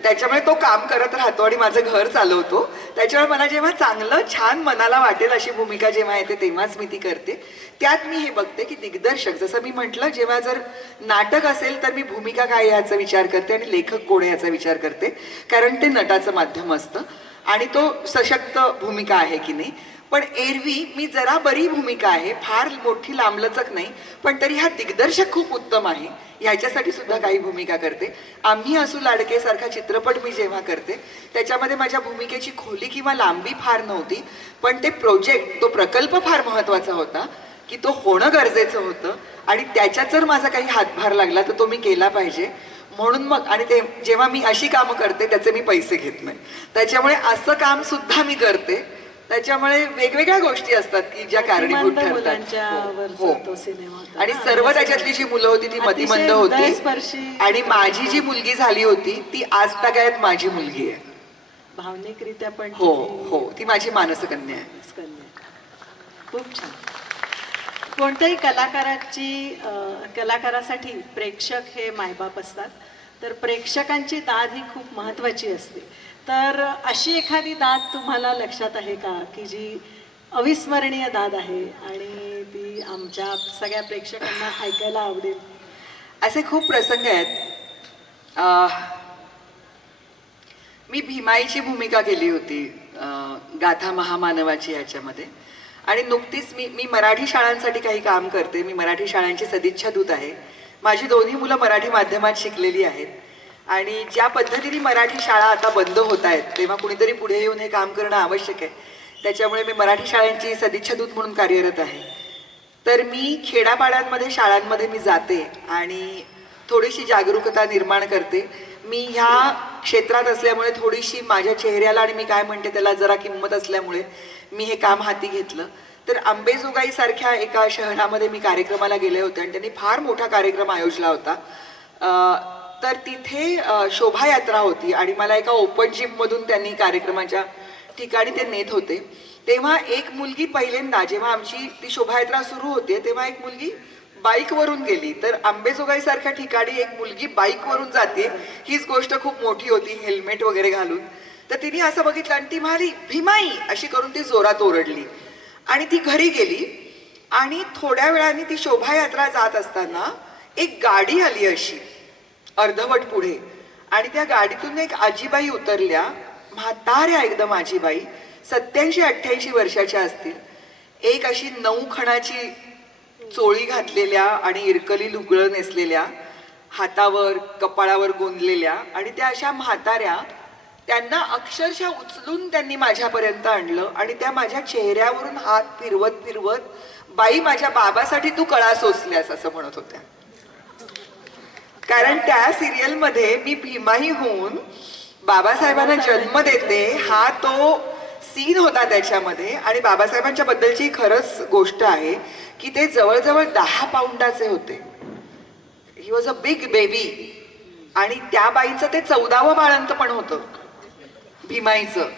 त्याच्यामुळे तो काम करत राहतो आणि माझं घर चालवतो. त्याच्यामुळे मला जेव्हा चांगलं छान मनाला वाटेल अशी भूमिका जेव्हा येते तेव्हाच मी ती करते. त्यात मी हे बघते की दिग्दर्शक, जसं मी म्हटलं, जेव्हा जर नाटक असेल तर मी भूमिका काय याचा विचार करते आणि लेखक कोण याचा विचार करते, कारण ते नटाचं माध्यम असतं आणि तो सशक्त भूमिका आहे की नाही. पण एरवी मी जरा बरी भूमिका आहे, फार मोठी लांबलचक नाही, पण तरी हा दिग्दर्शक खूप उत्तम आहे ह्याच्यासाठी सुद्धा काही भूमिका करते. आम्ही असू लाडके सारखा चित्रपट मी जेव्हा करते त्याच्यामध्ये माझ्या भूमिकेची खोली किंवा लांबी फार नव्हती, पण ते प्रोजेक्ट, तो प्रकल्प फार महत्त्वाचा होता की तो होणं गरजेचं होतं आणि त्याच्यात जर माझा काही हातभार लागला तर तो मी केला पाहिजे. म्हणून मग, आणि ते जेव्हा मी अशी कामं करते त्याचे मी पैसे घेत नाही, त्याच्यामुळे असं काम सुद्धा मी करते. त्याच्यामुळे वेगवेगळ्या गोष्टी असतात की ज्या कारणीभूत मतिमंद ठरतात. मुलांच्यावरचा हो. तो सिनेमा होता आणि ना. सर्व त्याच्यातली जी मुलं होती ती अतिशय मतिमंद होती हृदयस्पर्शी आणि माझी जी मुलगी झाली होती ती आज तागायत माझी मुलगी आहे. भावनिकरित्या पण हो तुम्ही हो, ती माझी मानसकन्या आहे. खूप छान. कोणत्याही कलाकारासाठी प्रेक्षक हे मायबाप असतात, तर प्रेक्षकांची दाद ही खूप महत्त्वाची असते. तर अशी एखादी दाद तुम्हाला लक्षात आहे का की जी अविस्मरणीय दाद आहे आणि ती आमच्या सगळ्या प्रेक्षकांना ऐकायला आवडेल? असे खूप प्रसंग आहेत. अह, मी भीमाईची भूमिका केली होती गाथा महामानवाची याच्यामध्ये. आणि नुकतीच मी मराठी शाळांसाठी काही काम करते. मी मराठी शाळांची सदिच्छा दूत आहे. माझी दोन्ही मुलं मराठी माध्यमात शिकलेली आहेत आणि ज्या पद्धतीने मराठी शाळा आता बंद होत आहेत तेव्हा कुणीतरी पुढे येऊन हे काम करणं आवश्यक आहे. त्याच्यामुळे मी मराठी शाळांची सदिच्छा दूत म्हणून कार्यरत आहे. तर मी खेडापाड्यांमध्ये शाळांमध्ये मी जाते आणि थोडीशी जागरूकता निर्माण करते. मी ह्या क्षेत्रात असल्यामुळे थोडीशी माझ्या चेहऱ्याला आणि मी काय म्हणते त्याला जरा किंमत असल्यामुळे मी हे काम हाती घेतलं. तर अंबेजोगाई सारख्या एका शहरामध्ये मी कार्यक्रमाला गेले होते आणि त्यांनी फार मोठा कार्यक्रम आयोजला होता. तर तिथे शोभायात्रा होती आणि मला एका ओपन जिममधून त्यांनी कार्यक्रमाच्या ठिकाणी ते नेत होते. तेव्हा एक मुलगी पहिल्यांदा जेव्हा आमची ती शोभायात्रा सुरू होते तेव्हा एक मुलगी बाईकवरून गेली. तर आंबेजोगाई सारख्या ठिकाणी एक मुलगी बाईकवरून जाते हीच गोष्ट खूप मोठी होती, हेल्मेट वगैरे घालून. तर तिने असं बघितलं आणि ती म्हणाली भीमाई अशी करून ती जोरात ओरडली आणि ती घरी गेली. आणि थोड्या वेळाने ती शोभायात्रा जात असताना एक गाडी आली अशी अर्धवट पुढे आणि त्या गाडीतून एक आजीबाई उतरल्या, म्हाताऱ्या एकदम आजीबाई, 87-88 वर्षाच्या असतील. एक अशी 9 खणाची चोळी घातलेल्या आणि इरकली लुगडं नेसलेल्या, हातावर कपाळावर गोंदलेल्या आणि त्या अशा म्हाताऱ्या. त्यांना अक्षरशः उचलून त्यांनी माझ्यापर्यंत आणलं आणि त्या माझ्या चेहऱ्यावरून हात फिरवत फिरवत बाई माझ्या बाबासाठी तू कळा सोसल्यास असं म्हणत होत्या. कारण त्या सिरियलमध्ये मी भीमाई होऊन बाबासाहेबांना जन्म देते हा तो सीन होता त्याच्यामध्ये. आणि बाबासाहेबांच्या बद्दलची खरंच गोष्ट आहे की ते जवळजवळ 10 पाऊंडाचे होते. He was a big baby. आणि त्या बाईचं ते 14वं बाळंत पण होतं भीमाईचं.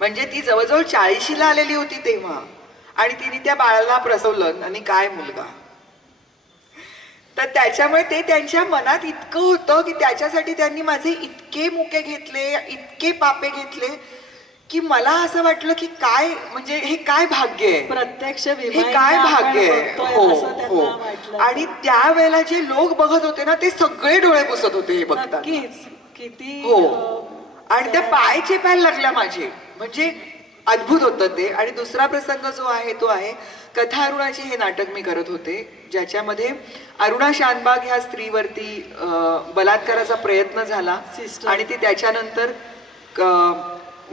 म्हणजे ती जवळजवळ 40शीला आलेली होती तेव्हा आणि तिने त्या बाळाला प्रसवलं आणि काय मुलगा. तर त्याच्यामुळे ते त्यांच्या मनात इतकं होतं की त्याच्यासाठी त्यांनी माझे इतके मुके घेतले, इतके पापे घेतले की मला असं वाटलं की काय म्हणजे हे काय भाग्य आहे, प्रत्यक्ष हे काय भाग्य आहे. हो हो. आणि त्यावेळेला जे लोक बघत होते ना ते सगळे डोळे पुसत होते हे बघतात. किती हो. आणि त्या पाय चेपायला लागल्या माझे. म्हणजे अद्भुत होतं ते. आणि दुसरा प्रसंग जो आहे तो आहे कथा अरुणाची. हे नाटक मी करत होते ज्याच्यामध्ये अरुणा शानबाग ह्या स्त्रीवरती बलात्काराचा प्रयत्न झाला आणि ती त्याच्यानंतर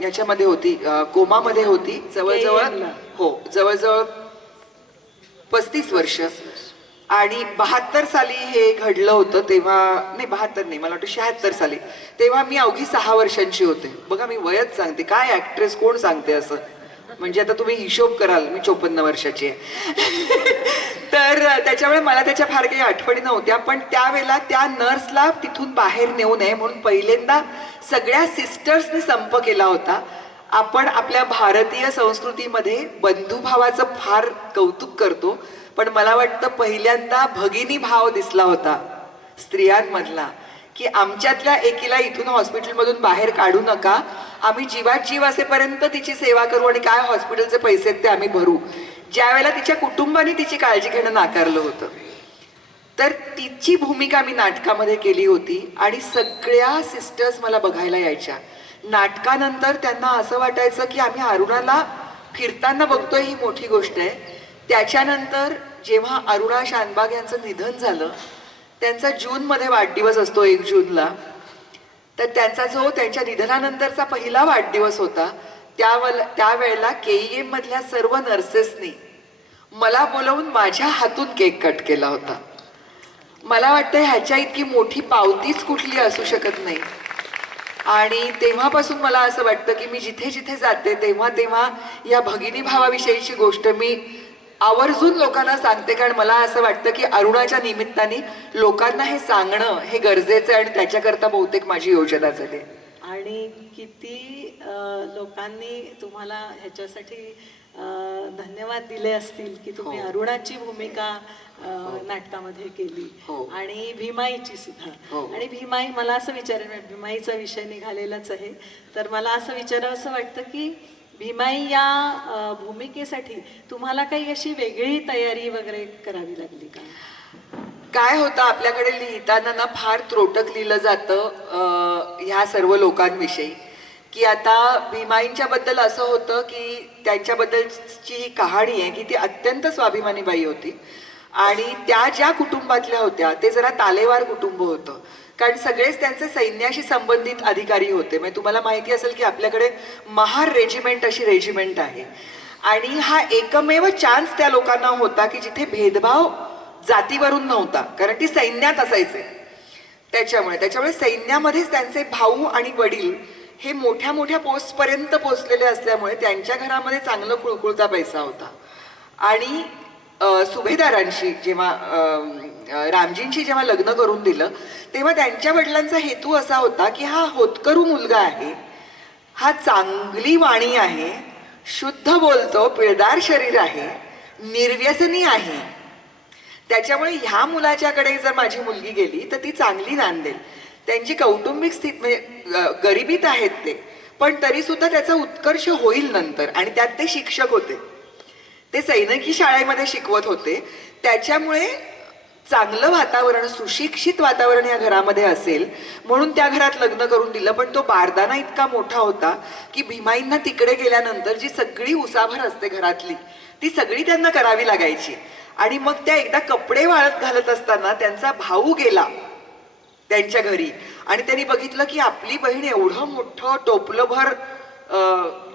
याच्यामध्ये होती, कोमामध्ये होती जवळजवळ. हो, जवळजवळ 35 वर्ष. आणि 72 साली हे घडलं होतं. तेव्हा नाही 72 नाही, मला वाटतं 76 साली. तेव्हा मी अवघी 6 वर्षांची होते. बघा मी वयच सांगते, काय ऍक्ट्रेस कोण सांगते असं. म्हणजे आता तुम्ही हिशोब कराल मी 54 वर्षाची आहे. तर त्याच्यामुळे मला त्याच्या फार काही आठवणी नव्हत्या. पण त्यावेळेला त्या नर्सला तिथून बाहेर नेऊ नये म्हणून पहिल्यांदा सगळ्या सिस्टर्सने संप केला होता. आपण आपल्या भारतीय संस्कृतीमध्ये बंधुभावाचं फार कौतुक करतो, पण मला वाटतं पहिल्यांदा भगिनी भाव दिसला होता स्त्रियांमधला की आमच्यातल्या एकीला इथून हॉस्पिटलमधून बाहेर काढू नका, आम्ही जीवात जीव असेपर्यंत तिची सेवा करू आणि काय हॉस्पिटलचे पैसे आहेत ते आम्ही भरू. ज्या वेळेला तिच्या कुटुंबाने तिची काळजी घेणं नाकारलं होतं. तर तिची भूमिका मी नाटकामध्ये केली होती आणि सगळ्या सिस्टर्स मला बघायला यायच्या. नाटकानंतर त्यांना असं वाटायचं की आम्ही अरुणाला फिरताना बघतोय ही मोठी गोष्ट आहे. त्याच्यानंतर जेव्हा अरुणा शानबाग यांचं निधन झालं, त्यांचा जूनमध्ये वाढदिवस असतो 1 जूनला. तर त्यांचा जो त्यांच्या निधनानंतरचा पहिला वाढदिवस होता त्यावेळेला KEM मधल्या सर्व नर्सेसनी मला बोलवून माझ्या हातून केक कट केला होता. मला वाटतं ह्याच्या इतकी मोठी पावतीच कुठली असू शकत नाही. आणि तेव्हापासून मला असं वाटतं की मी जिथे जिथे जाते तेव्हा तेव्हा या भगिनी भावाविषयीची गोष्ट मी आवर्जून लोकांना सांगते, कारण मला असं वाटतं की अरुणाच्या निमित्ताने लोकांना हे सांगणं हे गरजेचं आहे आणि त्याच्याकरता बहुतेक माझी योजना झाली. आणि किती लोकांनी तुम्हाला ह्याच्यासाठी धन्यवाद दिले असतील की तुम्ही हो. अरुणाची भूमिका नाटकामध्ये केली हो. आणि भीमाईची सुद्धा. हो. आणि भीमाई, मला असं विचारेल, भीमाईचा विषय निघालेलाच आहे, तर मला असं विचारावं असं वाटतं की भीमाई या भूमिकेसाठी तुम्हाला काही अशी वेगळी तयारी वगैरे करावी लागली का? काय होतं आपल्याकडे लिहिताना ना फार त्रोटक लिहिलं जातं ह्या सर्व लोकांविषयी, की आता भीमाईंच्या बद्दल असं होतं की त्यांच्याबद्दलची ही कहाणी आहे की ती अत्यंत स्वाभिमानी बाई होती आणि त्या ज्या कुटुंबातल्या होत्या ते जरा तालेवार कुटुंब होतं, कारण सगळेच त्यांचे सैन्याशी संबंधित अधिकारी होते. म्हणजे तुम्हाला माहिती असेल की आपल्याकडे महार रेजिमेंट अशी रेजिमेंट आहे आणि हा एकमेव चान्स त्या लोकांना होता की जिथे भेदभाव जातीवरून नव्हता, कारण ती सैन्यात असायचे. त्याच्यामुळे सैन्यामध्येच त्यांचे भाऊ आणि वडील हे मोठ्या मोठ्या पोस्ट पर्यंत पोहोचलेले असल्यामुळे त्यांच्या घरामध्ये चांगलं कुळकुळता पैसा होता. आणि सुभेदारांशी जेव्हा रामजींशी जेव्हा लग्न करून दिलं तेव्हा त्यांच्या वडिलांचा हेतू असा होता की हा होतकरू मुलगा आहे, हा चांगली वाणी आहे, शुद्ध बोलतो, पिळदार शरीर आहे, निर्व्यसनी आहे, त्याच्यामुळे ह्या मुलाच्याकडे जर माझी मुलगी गेली तर ती चांगली नांदेल. त्यांची कौटुंबिक स्थिती म्हणजे गरिबीत आहेत ते, पण तरी सुद्धा त्याचा उत्कर्ष होईल नंतर. आणि त्यात ते शिक्षक होते, ते सैनिकी शाळेमध्ये शिकवत होते, त्याच्यामुळे चांगलं वातावरण, सुशिक्षित वातावरण या घरामध्ये असेल म्हणून त्या घरात लग्न करून दिलं. पण तो बारदाना इतका मोठा होता की भीमाईंना तिकडे गेल्यानंतर जी सगळी उसाभर असते घरातली ती सगळी त्यांना करावी लागायची. आणि मग त्या एकदा कपडे वाळत घालत असताना त्यांचा भाऊ गेला त्यांच्या घरी आणि त्यांनी बघितलं की आपली बहीण एवढं मोठं टोपलंभर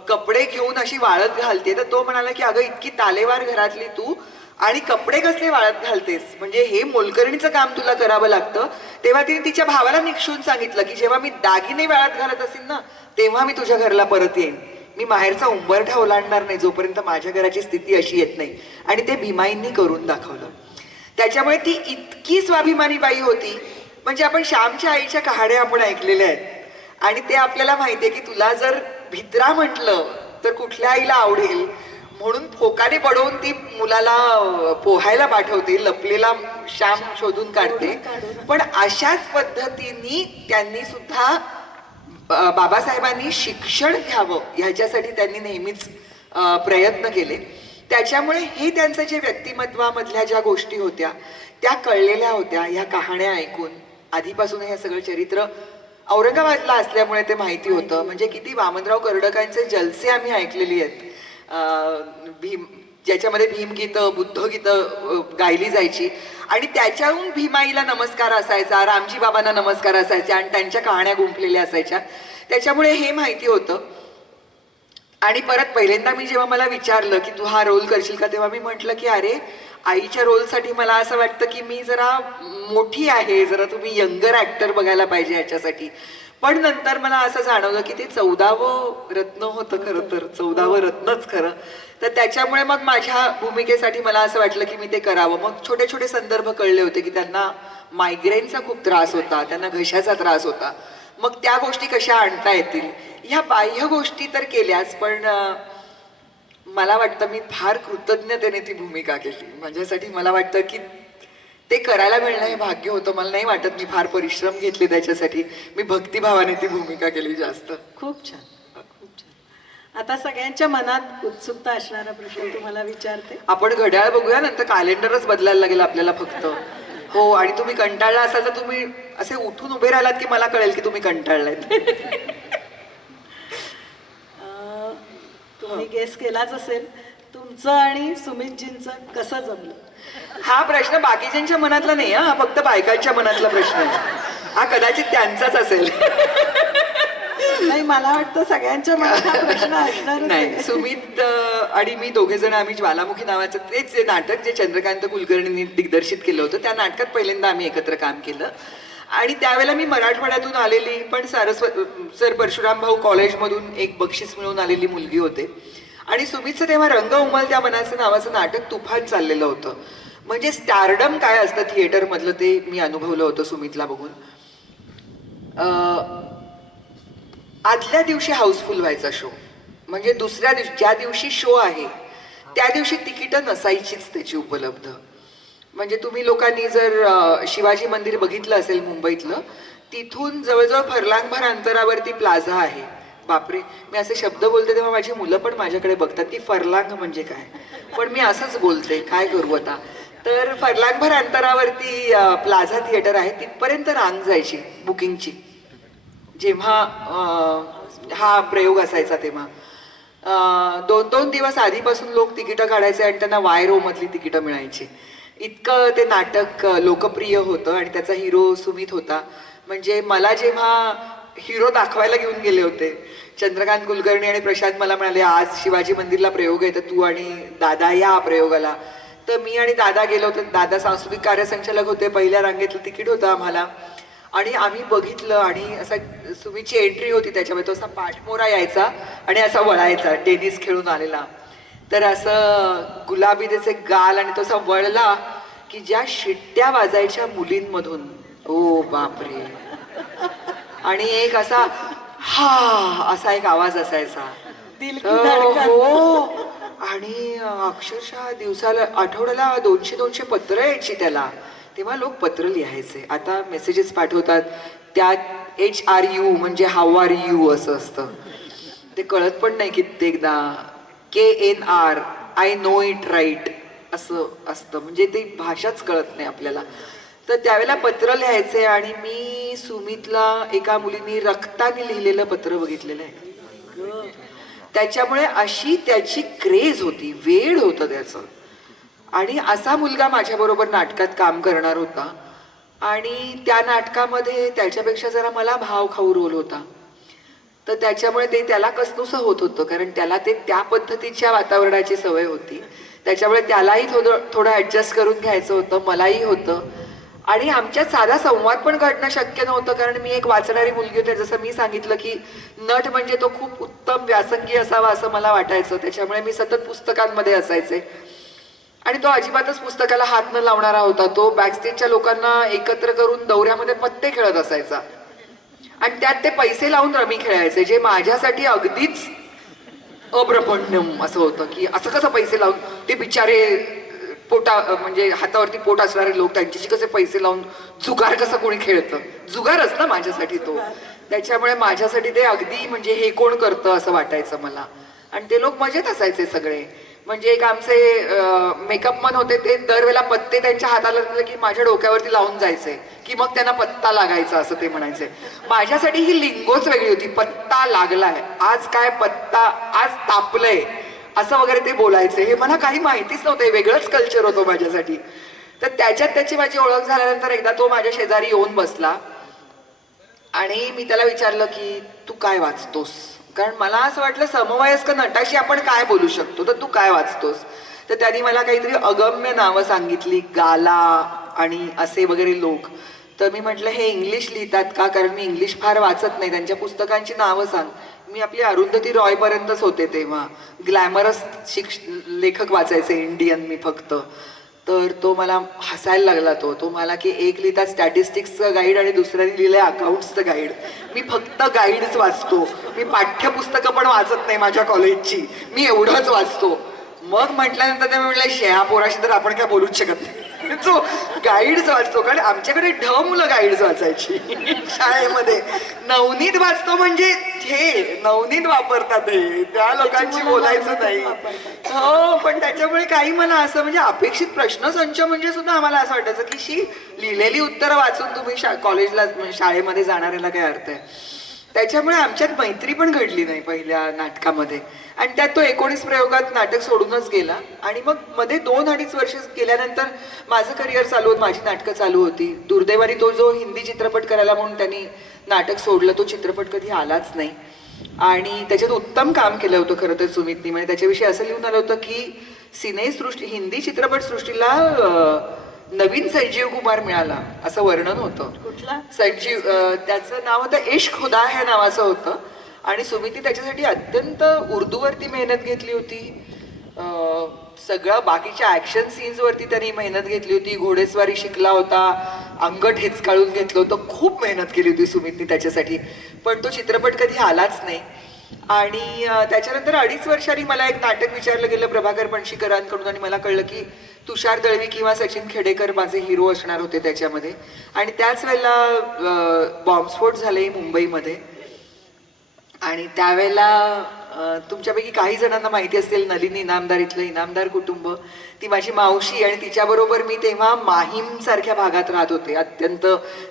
कपडे घेऊन अशी वाळत घालते. तर तो म्हणाला की अगं इतकी तालेवार घरातली तू आणि कपडे कसले वाळत घालतेस, म्हणजे हे मोलकरणीचं काम तुला करावं लागतं. तेव्हा तिने तिच्या भावाला निक्षून सांगितलं की जेव्हा मी दागिने वाळत घालत असेल ना तेव्हा मी तुझ्या घरला परत येईन, मी बाहेरचा उंबरठा ओलांडणार नाही जोपर्यंत माझ्या घराची स्थिती अशी येत नाही. आणि ते भीमाईंनी करून दाखवलं. त्याच्यामुळे ती इतकी स्वाभिमानी बाई होती, म्हणजे आपण श्यामच्या आईच्या कहाण्या आपण ऐकलेल्या आहेत आणि ते आपल्याला माहितीये की तुला जर भित्रा म्हटलं तर कुठल्या आईला आवडेल, म्हणून फोकाने बडवून ती मुलाला पोहायला पाठवते, लपलेला श्याम शोधून काढते. पण अशाच पद्धतीने त्यांनी सुद्धा बाबासाहेबांनी शिक्षण घ्यावं ह्याच्यासाठी त्यांनी नेहमीच प्रयत्न केले. त्याच्यामुळे हे त्यांचं जे व्यक्तिमत्वामधल्या ज्या गोष्टी होत्या त्या कळलेल्या होत्या. ह्या कहाण्या ऐकून आधीपासून हे सगळं चरित्र औरंगाबादला असल्यामुळे ते माहिती होतं. म्हणजे किती वामनराव कर्डकांचे जलसे आम्ही ऐकलेली आहेत, ज्याच्यामध्ये भीमगीतं, बुद्धगीतं गायली जायची आणि त्याच्याहून भीमाईला नमस्कार असायचा, रामजी बाबांना नमस्कार असायचा आणि त्यांच्या कहाण्या गुंफलेल्या असायच्या. त्याच्यामुळे हे माहिती होतं. आणि परत पहिल्यांदा मी जेव्हा मला विचारलं की तू हा रोल करशील का, तेव्हा मी म्हटलं की अरे आईच्या रोलसाठी मला असं वाटतं की मी जरा मोठी आहे, जरा तुम्ही यंगर ऍक्टर बघायला पाहिजे याच्यासाठी. पण नंतर मला असं जाणवलं की ते 14वं रत्न होतं, खरं तर 14वं रत्नच खरं. तर त्याच्यामुळे मग माझ्या भूमिकेसाठी मला असं वाटलं की मी ते करावं. मग छोटे छोटे संदर्भ कळले होते की त्यांना मायग्रेनचा खूप त्रास होता, त्यांना घशाचा त्रास होता. मग त्या गोष्टी कशा आणता येतील, ह्या बाह्य गोष्टी तर केल्याच, पण मला वाटतं मी फार कृतज्ञतेने ती भूमिका केली. माझ्यासाठी मला वाटतं की ते करायला मिळणं हे भाग्य होतं. मला नाही वाटत मी फार परिश्रम घेतले त्याच्यासाठी. मी भक्तिभावाने ती भूमिका केली जास्त. खूप छान, खूप छान. आता सगळ्यांच्या मनात उत्सुकता असणारा प्रश्न तुम्हाला विचारते. आपण घड्याळ बघूया, नंतर कॅलेंडरच बदलायला लागेल आपल्याला फक्त. हो, आणि तुम्ही कंटाळला असाल तर तुम्ही असे उठून उभे राहिलात की मला कळेल की तुम्ही कंटाळलात. तुम्ही गेस केलाच असेल, तुमचं आणि सुमितजींचं कसं जमलं? हा प्रश्न बाकीच्यांच्या मनातला नाही, हा फक्त बायकांच्या मनातला प्रश्न आहे. हा कदाचित त्यांचाच असेल. नाही, मला वाटतं सगळ्यांच्या मनात हा प्रश्न असणार नाही. सुमित आणि मी दोघे जण आम्ही ज्वालामुखी नावाचं तेच जे नाटक जे चंद्रकांत कुलकर्णींनी दिग्दर्शित केलं होतं त्या नाटकात पहिल्यांदा आम्ही एकत्र काम केलं. आणि त्यावेळेला मी मराठवाड्यातून आलेली पण सर परशुराम भाऊ कॉलेजमधून एक बक्षीस मिळवून आलेली मुलगी होते. आणि सुमितचं तेव्हा रंग उमलत्या मनाचं नावाचं नाटक तुफान चाललेलं होतं. म्हणजे स्टारडम काय असतं थिएटरमधलं ते मी अनुभवलं होतं सुमितला बघून. आदल्या दिवशी हाऊसफुल व्हायचा शो. म्हणजे दुसऱ्या दिवशी ज्या दिवशी शो आहे त्या दिवशी तिकीटं नसायचीच त्याची उपलब्ध. म्हणजे तुम्ही लोकांनी जर शिवाजी मंदिर बघितलं असेल मुंबईतलं, तिथून जवळजवळ फरलांगभर अंतरावरती प्लाझा आहे. बापरे, मी असे शब्द बोलते तेव्हा माझी मुलं पण माझ्याकडे बघतात की फरलांग म्हणजे काय, पण मी असंच बोलते, काय करू आता. तर फरलांगभर अंतरावरती प्लाझा थिएटर आहे, तिथपर्यंत रांग जायची बुकिंगची. जेव्हा हा प्रयोग असायचा तेव्हा 2-2 दिवस आधीपासून लोक तिकीटं काढायचे आणि त्यांना वाय रो मधली तिकीटं मिळायची. इतकं ते नाटक लोकप्रिय होतं आणि त्याचा हिरो सुमित होता. म्हणजे मला जेव्हा हिरो दाखवायला घेऊन गेले होते चंद्रकांत कुलकर्णी आणि प्रशांत, मला म्हणाले आज शिवाजी मंदिरला प्रयोग आहे तर तू आणि दादा या प्रयोगाला. तर मी आणि दादा गेलो होतो. दादा सांस्कृतिक कार्यसंचालक होते, पहिल्या रांगेतलं तिकीट होतं आम्हाला. आणि आम्ही बघितलं आणि असा सुमीची एंट्री होती त्याच्यामध्ये. तो असा पाठमोरा यायचा आणि असा वळायचा, टेनिस खेळून आलेला. तर असं गुलाबी त्याचे गाल आणि तो असा वळला की ज्या शिट्ट्या वाजायच्या मुलींमधून, ओ बापरे. आणि एक असा हा असा एक आवाज असायचा. हो. आणि अक्षरशः दिवसाला आठवड्याला 200-200 पत्र यायची त्याला. तेव्हा लोक पत्र लिहायचे. आता मेसेजेस पाठवतात त्यात HRU म्हणजे हाऊ आर यू असं असतं. ते कळत पण नाही कित्येकदा. KNR I know it right असं असतं. म्हणजे ती भाषाच कळत नाही आपल्याला. तर त्यावेळेला पत्र लिहायचे. आणि मी सुमितला एका मुलीने रक्ताने लिहिलेलं पत्र बघितलेलं आहे. त्याच्यामुळे अशी त्याची क्रेज होती, वेळ होतं त्याचं. आणि असा मुलगा माझ्याबरोबर नाटकात काम करणार होता. आणि त्या नाटकामध्ये त्याच्यापेक्षा जरा मला भाव खाऊ रोल होता. तर त्याच्यामुळे ते त्याला कसनुसं होत होतं, कारण त्याला ते त्या पद्धतीच्या वातावरणाची सवय होती. त्याच्यामुळे त्यालाही थोडं ॲडजस्ट करून घ्यायचं होतं, मलाही होतं. आणि आमच्यात साधा संवाद पण घडणं शक्य नव्हतं, कारण मी एक वाचणारी मुलगी होते. जसं मी सांगितलं की नट म्हणजे तो खूप उत्तम व्यासंगी असावा असं मला वाटायचं. त्याच्यामुळे मी सतत पुस्तकांमध्ये असायचे. आणि तो अजिबातच पुस्तकाला हात न लावणारा होता. तो बॅकस्टेजच्या लोकांना एकत्र करून दौऱ्यामध्ये पत्ते खेळत असायचा. आणि त्यात ते पैसे लावून रमी खेळायचे, जे माझ्यासाठी अगदीच अप्रपण्यम असं होतं. की असं कसं पैसे लावून, ते बिचारे म्हणजे हातावरती पोट असणारे लोक त्यांच्याशी कसे पैसे लावून जुगार कसं कोणी खेळतं. जुगारच ना माझ्यासाठी तो. त्याच्यामुळे माझ्यासाठी ते अगदी म्हणजे हे कोण करतं असं वाटायचं मला. आणि ते लोक मजेत असायचे सगळे. म्हणजे एक आमचे मेकअपमन होते, ते दरवेळेला पत्ते त्यांच्या हाताला दिले की माझ्या डोक्यावरती लावून जायचे की मग त्यांना पत्ता लागायचा असं ते म्हणायचे. माझ्यासाठी ही लिंगोच वेगळी होती. पत्ता लागलाय, आज काय पत्ता, आज तापलंय असं वगैरे ते बोलायचे. हे मला काही माहितीच नव्हतं, हे वेगळंच कल्चर होतं माझ्यासाठी. तर त्याच्यात त्याची माझी ओळख झाल्यानंतर एकदा तो माझ्या शेजारी येऊन बसला आणि मी त्याला विचारलं की तू काय वाचतोस. कारण मला असं वाटलं समवयस्क नटाशी आपण काय बोलू शकतो, तर तू काय वाचतोस. तर त्यांनी मला काहीतरी अगम्य नावं सांगितली, गाला आणि असे वगैरे लोक. तर मी म्हटलं हे इंग्लिश लिहितात का, कारण मी इंग्लिश फार वाचत नाही, त्यांच्या पुस्तकांची नावं सांग. मी आपली अरुंधती रॉय पर्यंतच होते तेव्हा. ग्लॅमरस लेखक वाचायचे इंडियन मी फक्त. तर तो मला हसायला लागला. तो मला की एक लिहितात स्टॅटिस्टिक्सचं गाईड आणि दुसऱ्याने लिहिलंय अकाउंट्सचं गाईड. मी फक्त गाईडच वाचतो, मी पाठ्यपुस्तकं पण वाचत नाही माझ्या कॉलेजची, मी एवढंच वाचतो. मग म्हटल्यानंतर ते म्हटलं शेळा पोराशी तर आपण काय बोलूच शकत नाही. जो गाईड्स वाचतो, कारण आमच्याकडे मुलं गाईड्स वाचायची शाळेमध्ये. नवनीत वाचतो म्हणजे हे नवनीत वापरतात, हे त्या लोकांची बोलायचं नाही. हो, पण त्याच्यामुळे काही मला असं म्हणजे अपेक्षित प्रश्नसंच म्हणजे सुद्धा आम्हाला असं वाटायचं की शी लिहिलेली उत्तरं वाचून तुम्ही कॉलेजला शाळेमध्ये जाणाऱ्याला काय अर्थ आहे. त्याच्यामुळे आमच्यात मैत्री पण घडली नाही पहिल्या नाटकामध्ये. आणि त्यात तो 19 प्रयोगात नाटक सोडूनच गेला. आणि मग मध्ये 2-2.5 वर्ष गेल्यानंतर माझं करिअर चालू होतं, माझी नाटकं चालू होती. दुर्दैवाने तो जो हिंदी चित्रपट करायला म्हणून त्यांनी नाटक सोडलं, तो चित्रपट कधी आलाच नाही. आणि त्याच्यात उत्तम काम केलं होतं खरं तर सुमितनी. म्हणजे त्याच्याविषयी असं लिहून आलं होतं की सिनेसृष्टी, हिंदी चित्रपटसृष्टीला नवीन संजीव कुमार मिळाला असं वर्णन होतं. कुठला? त्याचं नाव होतं इश्क खुदा हे नावाचं होतं आणि सुमिती त्याच्यासाठी अत्यंत उर्दूवरती मेहनत घेतली होती. सगळं बाकीच्या ऍक्शन सीन्स वरती त्यांनी मेहनत घेतली होती. घोडेस्वारी शिकला होता, अंगठ हेचकाळून घेतलं होतं, खूप मेहनत केली होती सुमितनी त्याच्यासाठी. पण तो चित्रपट कधी आलाच नाही. आणि त्याच्यानंतर 2.5 वर्षांनी मला एक नाटक विचारलं गेलं प्रभाकर पणशीकरांकडून आणि मला कळलं की तुषार दळवी किंवा सचिन खेडेकर माझे हिरो असणार होते त्याच्यामध्ये. आणि त्याच वेळेला बॉम्बस्फोट झाले मुंबईमध्ये आणि त्यावेळेला तुमच्यापैकी काही जणांना माहिती असेल नलिनी इनामदार, इथलं इनामदार कुटुंब, ती माझी मावशी आणि तिच्याबरोबर मी तेव्हा माहीम सारख्या भागात राहत होते. अत्यंत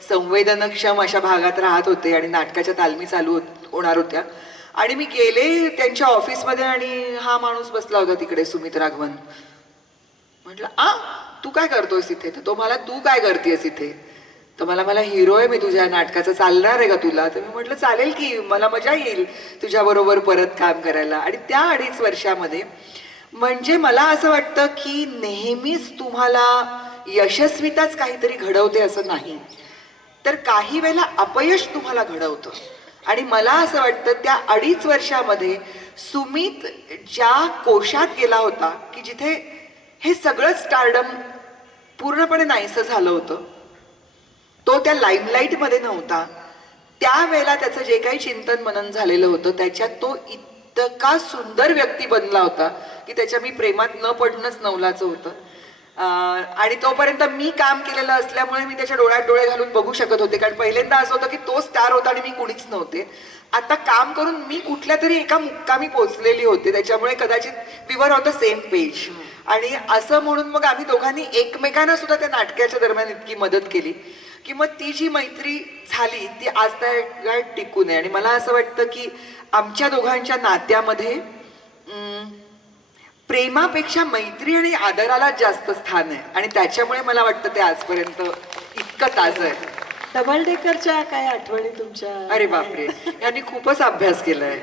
संवेदनक्षम अशा भागात राहत होते आणि नाटकाच्या तालमी चालू होणार होत्या. आणि मी गेले त्यांच्या ऑफिसमध्ये आणि हा माणूस बसला होता तिकडे, सुमित राघवन. म्हटलं तू काय करतोयस इथे? तर तो मला तू काय करतेस इथे? तर मला हिरो आहे मी तुझ्या नाटकाचं, चालणार आहे का तुला? तर मी म्हटलं चालेल की, मला मजा येईल तुझ्याबरोबर परत काम करायला. आणि त्या 2.5 वर्षामध्ये म्हणजे मला असं वाटतं की नेहमीच तुम्हाला यशस्वीताच काहीतरी घडवते असं नाही, तर काही वेळेला अपयश तुम्हाला घडवतं. आणि मला असं वाटतं त्या 2.5 वर्षामध्ये सुमित ज्या कोशात गेला होता की जिथे हे सगळं स्टारडम पूर्णपणे नाहीसं झालं होतं, तो त्या लाईमलाईटमध्ये नव्हता. त्यावेळेला त्याचं जे काही चिंतन मनन झालेलं होतं त्याच्यात तो इतका सुंदर व्यक्ती बनला होता की त्याच्या मी प्रेमात न पडणंच नवलाचं होतं. आणि तोपर्यंत मी काम केलेलं असल्यामुळे मी त्याच्या डोळ्यात डोळे घालून बघू शकत होते, कारण पहिल्यांदा असं होतं की तो स्टार होता आणि मी कुणीच नव्हते. आता काम करून मी कुठल्या तरी एका मुक्कामी पोचलेली होते, त्याच्यामुळे कदाचित we were on the same page. आणि असं म्हणून मग आम्ही दोघांनी एकमेकांना सुद्धा त्या नाटकाच्या दरम्यान इतकी मदत केली की मग ती जी मैत्री झाली ती आज त्या टिकून आहे. आणि मला असं वाटतं की आमच्या दोघांच्या नात्यामध्ये प्रेमापेक्षा मैत्री आणि आदराला जास्त स्थान आहे आणि त्याच्यामुळे मला वाटतं ते आजपर्यंत इतकं ताजं आहे. डबल डेकरच्या काय आठवणी तुमच्या? अरे बापरे, यांनी खूपच अभ्यास केलाय.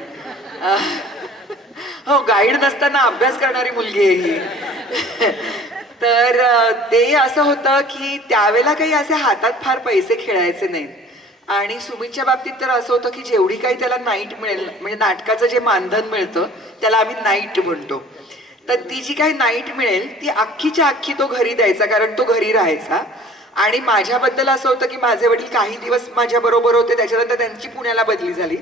हो, गाईड नसताना अभ्यास करणारी मुलगी आहे ही. तर ते असं होतं की त्यावेळेला काही असे हातात फार पैसे खेळायचे नाहीत आणि सुमितच्या बाबतीत तर असं होतं की जेवढी काही त्याला नाईट मिळेल, म्हणजे नाटकाचं जे मानधन मिळतं त्याला आम्ही नाईट म्हणतो, तर ती जी काही नाईट मिळेल ती अख्खीच्या अख्खी तो घरी द्यायचा, कारण तो घरी राहायचा. आणि माझ्याबद्दल असं होतं की माझे वडील काही दिवस माझ्या बरोबर होते, त्याच्यानंतर त्यांची पुण्याला बदली झाली,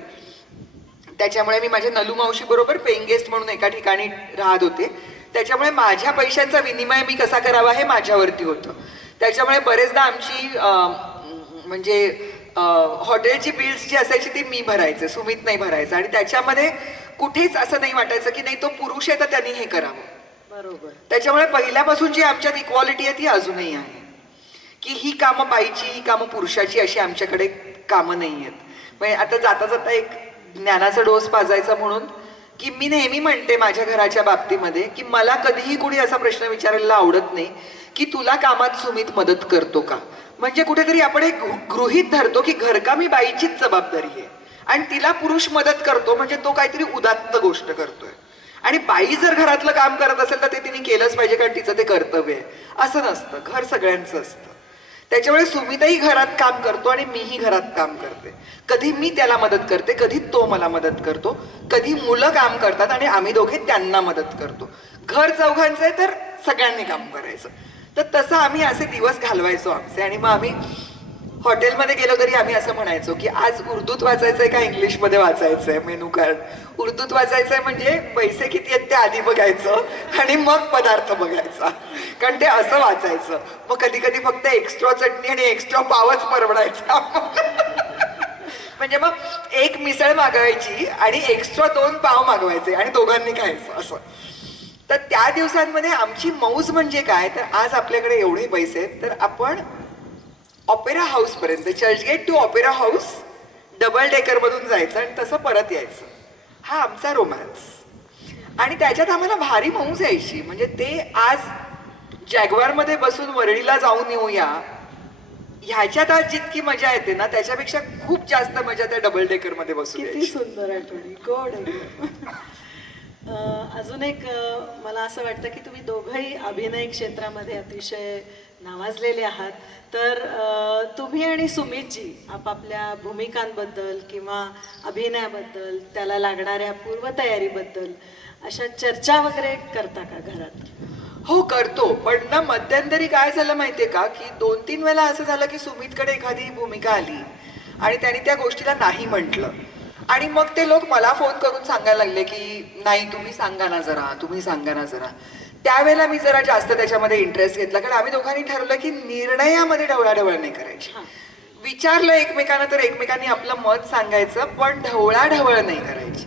त्याच्यामुळे मी माझ्या नलू मावशी बरोबर पेइंग गेस्ट म्हणून एका ठिकाणी राहत होते. त्याच्यामुळे माझ्या पैशांचा विनिमय मी कसा करावा हे माझ्यावरती होतं. त्याच्यामुळे बरेचदा आमची म्हणजे हॉटेलची बिल्स जी असायची ती मी भरायचे, सुमित नाही भरायचं. आणि त्याच्यामध्ये कुठेच असं नाही वाटायचं की नाही तो पुरुष आहे तर त्यांनी हे करावं. बरोबर. त्याच्यामुळे पहिल्यापासून जी आमच्यात इक्वालिटी आहे ती अजूनही आहे की ही कामं बाईची, ही कामं पुरुषाची अशी आमच्याकडे कामं नाही आहेत. म्हणजे आता जाता जाता एक ज्ञानाचा डोस पाजायचा म्हणून की मी नेहमी म्हणते माझ्या घराच्या बाबतीमध्ये की मला कधीही कुणी असा प्रश्न विचारायला आवडत नाही की तुला कामात सुमित मदत करतो का. म्हणजे कुठेतरी आपण एक गृहीत धरतो की घरकामी बाईचीच जबाबदारी आहे आणि तिला पुरुष मदत करतो म्हणजे तो काहीतरी उदात्त गोष्ट करतोय. आणि बाई जर घरातलं काम करत असेल तर ते तिने केलंच पाहिजे कारण तिचं ते कर्तव्य आहे. असं नसतं, घर सगळ्यांचं असतं. त्याच्यामुळे सुमितही घरात काम करतो आणि मीही घरात काम करते. कधी मी त्याला मदत करते, कधी तो मला मदत करतो, कधी मुलं काम करतात आणि आम्ही दोघे त्यांना मदत करतो. घर चौघांचं आहे तर सगळ्यांनी काम करायचं. तर तसं आम्ही असे दिवस घालवायचो आमचे. आणि मग आम्ही हॉटेलमध्ये गेलो तरी आम्ही असं म्हणायचो की आज उर्दूत वाचायचंय का इंग्लिशमध्ये वाचायचंय मेनू कार्ड. उर्दूत वाचायचंय म्हणजे पैसे किती आहेत ते आधी बघायचं आणि मग पदार्थ बघायचा, कारण ते असं वाचायचं. मग कधी कधी फक्त एक्स्ट्रा चटणी आणि एक्स्ट्रा पावच परवडायचा. म्हणजे मग एक मिसळ मागवायची आणि एक्स्ट्रा 2 पाव मागवायचे आणि दोघांनी खायचं असं. तर त्या दिवसांमध्ये आमची मौज म्हणजे काय, तर आज आपल्याकडे एवढे पैसे आहेत तर आपण ऑपेरा हाऊस पर्यंत, Churchgate to Opera House double decker मधून जायचं आणि तसं परत यायचं. हा आमचा रोमॅन्स. आणि त्याच्यात आम्हाला भारी मौज यायची. म्हणजे ते आज जॅग्वार मध्ये बसून वरळीला जाऊन येऊया ह्याच्यात आज जितकी मजा येते ना त्याच्यापेक्षा खूप जास्त मजा त्या डबल डेकर मध्ये बसून किती यायची. सुंदर आठवणी, गोड आहे. अजून एक मला असं वाटतं की तुम्ही दोघंही अभिनय क्षेत्रामध्ये अतिशय नावाजलेले आहात. तर तुम्ही आणि सुमितजी आपापल्या भूमिकांबद्दल किंवा अभिनयाबद्दल, त्याला लागणाऱ्या पूर्वतयारीबद्दल अशा चर्चा वगैरे करता का घरात? हो करतो, पण ना मध्यंतरी काय झालं माहितीये का, की 2-3 वेळा असं झालं की सुमितकडे एखादी भूमिका आली आणि त्यांनी त्या गोष्टीला नाही म्हटलं आणि मग ते लोक मला फोन करून सांगायला लागले की नाही तुम्ही सांगा ना जरा, तुम्ही सांगा ना जरा. त्यावेळेला मी जरा जास्त त्याच्यामध्ये इंटरेस्ट घेतला, कारण आम्ही दोघांनी ठरवलं की निर्णयामध्ये ढवळाढवळ नाही करायची. विचारलं एकमेकांना तर एकमेकांनी आपलं मत सांगायचं, पण ढवळाढवळ नाही करायची.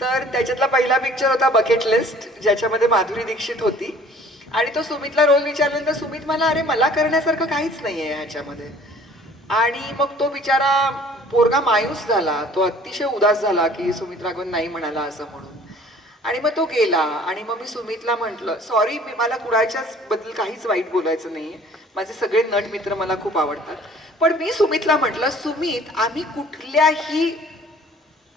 तर त्याच्यातला पहिला पिक्चर होता बकेट लिस्ट, ज्याच्यामध्ये माधुरी दीक्षित होती आणि तो सुमितला रोल विचारल्यानंतर सुमित मला अरे मला करण्यासारखं काहीच नाहीये ह्याच्यामध्ये. आणि मग तो बिचारा पोरगा मायूस झाला, तो अतिशय उदास झाला की सुमित राघवन नाही म्हणाला असं म्हणून. आणि मग तो गेला आणि मग मी सुमितला म्हटलं सॉरी, मला कुणाच्याच बद्दल काहीच वाईट बोलायचं नाहीये, माझे सगळे नट मित्र मला खूप आवडतात, पण मी सुमितला म्हटलं सुमित आम्ही कुठल्याही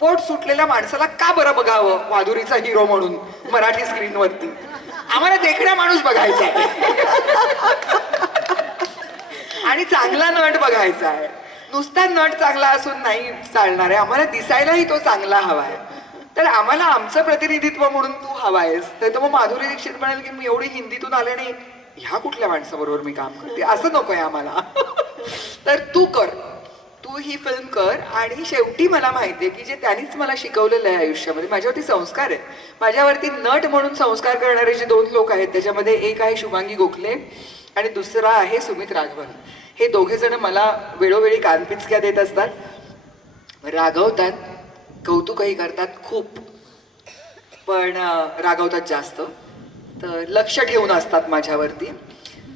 पोट सुटलेल्या माणसाला का बरं बघावं माधुरीचा हिरो म्हणून मराठी स्क्रीनवरती, आम्हाला देखणा माणूस बघायचा आहे आणि चांगला नट बघायचा आहे. नुसता नट चांगला असून नाही चालणार आहे, आम्हाला दिसायलाही तो चांगला हवा आहे. तर आम्हाला आमचं प्रतिनिधित्व म्हणून तू हवा आहेस. तर मग माधुरी दीक्षित म्हणाल की मी एवढी हिंदीतून आले आणि ह्या कुठल्या माणसाबरोबर मी काम करते, असं नकोय आम्हाला तर तू कर, तू ही फिल्म कर. आणि शेवटी मला माहितीये की जे त्यांनीच मला शिकवलेलं आहे आयुष्यामध्ये, माझ्यावरती संस्कार आहेत. माझ्यावरती नट म्हणून संस्कार करणारे जे 2 लोक आहेत त्याच्यामध्ये एक आहे शुभांगी गोखले आणि दुसरा आहे सुमित राघवन. हे दोघे जण मला वेळोवेळी कानपिचक्या देत असतात, रागवतात, कौतुकही करतात खूप, पण रागवतात जास्त, तर लक्ष ठेवून असतात माझ्यावरती.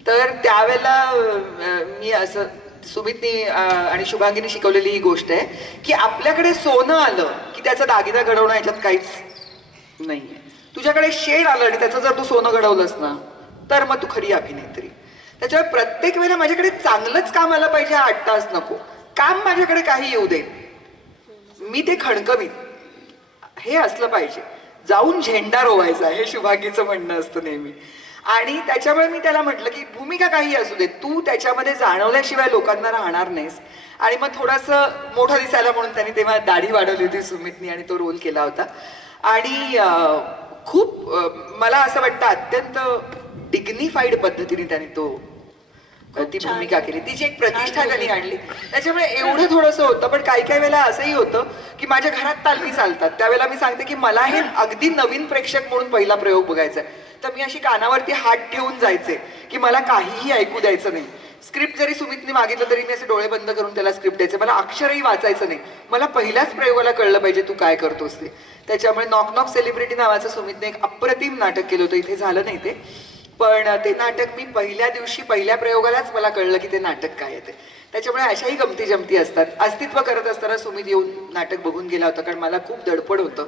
तर त्यावेळेला मी असं सुमितनी आणि शुभांगीने शिकवलेली ही गोष्ट आहे की आपल्याकडे सोनं आलं की त्याचा दागिना घडवणं याच्यात काहीच नाहीये. तुझ्याकडे शेड आलं आणि त्याचं जर तू सोनं घडवलंस ना तर मग तू खरी अभिनेत्री. त्याच्यामुळे प्रत्येक वेळेला माझ्याकडे चांगलंच काम आलं पाहिजे, 8 तास नको, काम माझ्याकडे काही येऊ दे, मी ते खणकवीत, हे असलं पाहिजे. जाऊन झेंडा रोवायचा हे शुभांगीचं म्हणणं असतं नेहमी. आणि त्याच्यामुळे मी त्याला म्हटलं की भूमिका काही असू दे, तू त्याच्यामध्ये जाणवल्याशिवाय लोकांना राहणार नाहीस. आणि मग थोडंसं मोठं दिसायला म्हणून त्यांनी तेव्हा दाढी वाढवली होती सुमितनी आणि तो रोल केला होता. आणि खूप मला असं वाटतं अत्यंत डिग्निफाईड पद्धतीने त्यांनी ती भूमिका केली, तिची एक प्रतिष्ठा त्यांनी आणली. त्याच्यामुळे एवढं थोडंसं होतं. पण काही काही वेळेला असंही होतं की माझ्या घरात तालमी चालतात, त्यावेळेला मी सांगते की मला हे अगदी नवीन प्रेक्षक म्हणून पहिला प्रयोग बघायचा आहे. तर मी अशी कानावरती हात ठेवून जायचे की मला काहीही ऐकू द्यायचं नाही. स्क्रिप्ट जरी सुमितने मागितलं तरी मी असे डोळे बंद करून त्याला स्क्रिप्ट द्यायचे, मला अक्षरही वाचायचं नाही, मला पहिल्याच प्रयोगाला कळलं पाहिजे तू काय करतोस ते. त्याच्यामुळे नॉक नॉक सेलिब्रिटी नावाचं सुमितने एक अप्रतिम नाटक केलं होतं, इथे झालं नाही ते, पण ते नाटक मी पहिल्या दिवशी पहिल्या प्रयोगालाच मला कळलं की ते नाटक काय आहे ते. त्याच्यामुळे अशाही गमती जमती असतात. अस्तित्व करत असताना सुमित येऊन नाटक बघून गेला होता, कारण मला खूप दडपड होतं.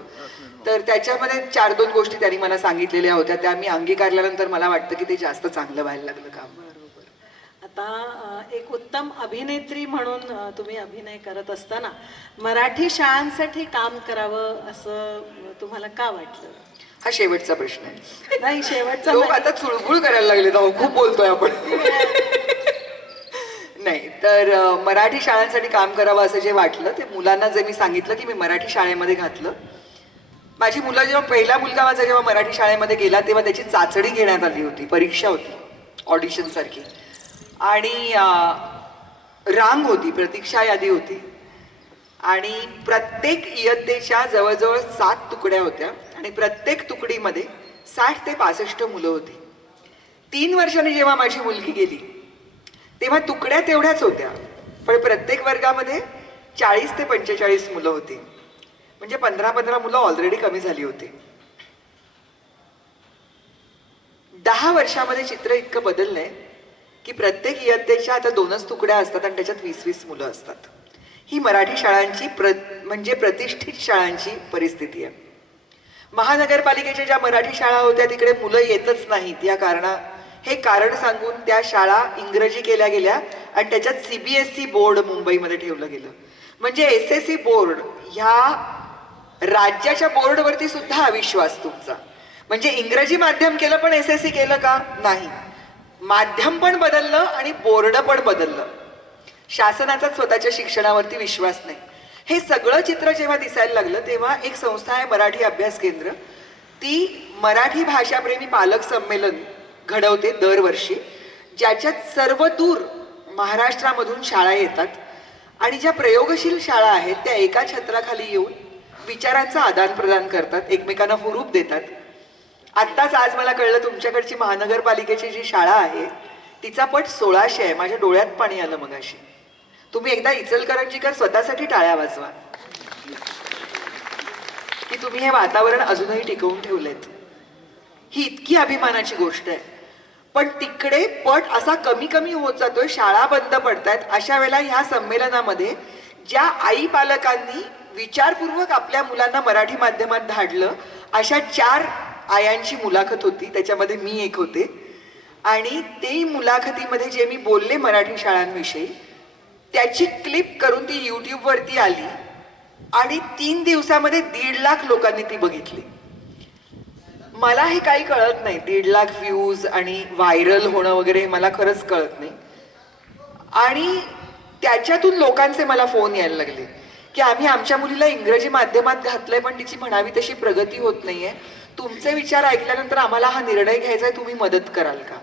तर त्याच्यामध्ये 4-2 गोष्टी त्यांनी मला सांगितलेल्या होत्या, त्या मी अंगीकारल्यानंतर मला वाटतं की ते जास्त चांगलं व्हायला लागलं काम. आता एक उत्तम अभिनेत्री म्हणून तुम्ही अभिनय करत असताना मराठी शाळांसाठी काम करावं असं तुम्हाला का वाटलं? हा शेवटचा प्रश्न आहे. नाही, शेवटचा लोक आता चुळबुळ करायला लागले, खूप बोलतोय आपण नाही तर मराठी शाळांसाठी काम करावं असं जे वाटलं ते मुलांना जे मी सांगितलं की मी मराठी शाळेमध्ये घातलं. माझी मुलं जेव्हा पहिला मुलगा माझा जेव्हा मराठी शाळेमध्ये गेला तेव्हा त्याची चाचणी घेण्यात आली होती, परीक्षा होती ऑडिशन सारखी, आणि रांग होती, प्रतीक्षा यादी होती आणि प्रत्येक इयत्तेच्या जवळजवळ 7 तुकड्या होत्या आणि प्रत्येक तुकडीमध्ये 60 ते 65 मुलं होती. 3 वर्षांनी जेव्हा माझी मुलगी गेली तेव्हा तुकड्या तेवढ्याच होत्या, पण प्रत्येक वर्गामध्ये 40 ते 45 मुलं होती. म्हणजे 15 मुलं ऑलरेडी कमी झाली होती. 10 वर्षामध्ये चित्र इतकं बदललंय की प्रत्येक इयत्तेच्या आता 2च तुकड्या असतात आणि त्याच्यात 20-20 मुलं असतात. ही मराठी शाळांची म्हणजे प्रतिष्ठित शाळांची परिस्थिती आहे. महानगरपालिकेच्या ज्या मराठी शाळा होत्या तिकडे मुलं येतच नाहीत, हे कारण सांगून त्या शाळा इंग्रजी केल्या गेल्या आणि त्याच्यात CBSE बोर्ड मुंबईमध्ये ठेवलं गेलं. म्हणजे SSE बोर्ड ह्या राज्याच्या बोर्डवरती सुद्धा अविश्वास तुमचा. म्हणजे इंग्रजी माध्यम केलं पण SSE केलं का? नाही. माध्यम पण बदललं आणि बोर्ड पण बदललं. शासनाचा स्वतःच्या शिक्षणावरती विश्वास नाही. हे सगळं चित्र जेव्हा दिसायला लागलं तेव्हा एक संस्था आहे मराठी अभ्यास केंद्र, ती मराठी भाषाप्रेमी पालक संमेलन घडवते दरवर्षी, ज्याच्यात सर्व दूर महाराष्ट्रामधून शाळा येतात आणि ज्या प्रयोगशील शाळा आहेत त्या एका छत्राखाली येऊन विचारांचं आदान प्रदान करतात, एकमेकांना हुरूप देतात. आत्ताच आज मला कळलं तुमच्याकडची महानगरपालिकेची जी शाळा आहे तिचा पट 1600 आहे. माझ्या डोळ्यात पाणी आलं मगाशी. तुम्ही एकदा इचलकरंजीकर स्वतःसाठी टाळ्या वाजवा की तुम्ही हे वातावरण अजूनही टिकवून ठेवलेत. ही इतकी अभिमानाची गोष्ट आहे. पण तिकडे पट असा कमी कमी होत जातोय, शाळा बंद पडतायत. अशा वेळेला ह्या संमेलनामध्ये ज्या आई पालकांनी विचारपूर्वक आपल्या मुलांना मराठी माध्यमात धाडलं अशा 4 आयांची मुलाखत होती, त्याच्यामध्ये मी एक होते. आणि ते मुलाखतीमध्ये जे मी बोलले मराठी शाळांविषयी त्याची क्लिप करून ती यूट्यूबवरती आली आणि 3 दिवसामध्ये 1.5 लाख लोकांनी ती बघितली. मला हे काही कळत नाही, 1.5 लाख व्ह्यूज आणि व्हायरल होणं वगैरे हे मला खरंच कळत नाही. आणि त्याच्यातून लोकांचे मला फोन यायला लागले की आम्ही आमच्या मुलीला इंग्रजी माध्यमात घातलंय पण तिची म्हणावी तशी प्रगती होत नाहीये. तुमचे विचार ऐकल्यानंतर आम्हाला हा निर्णय घ्यायचा आहे, तुम्ही मदत कराल का?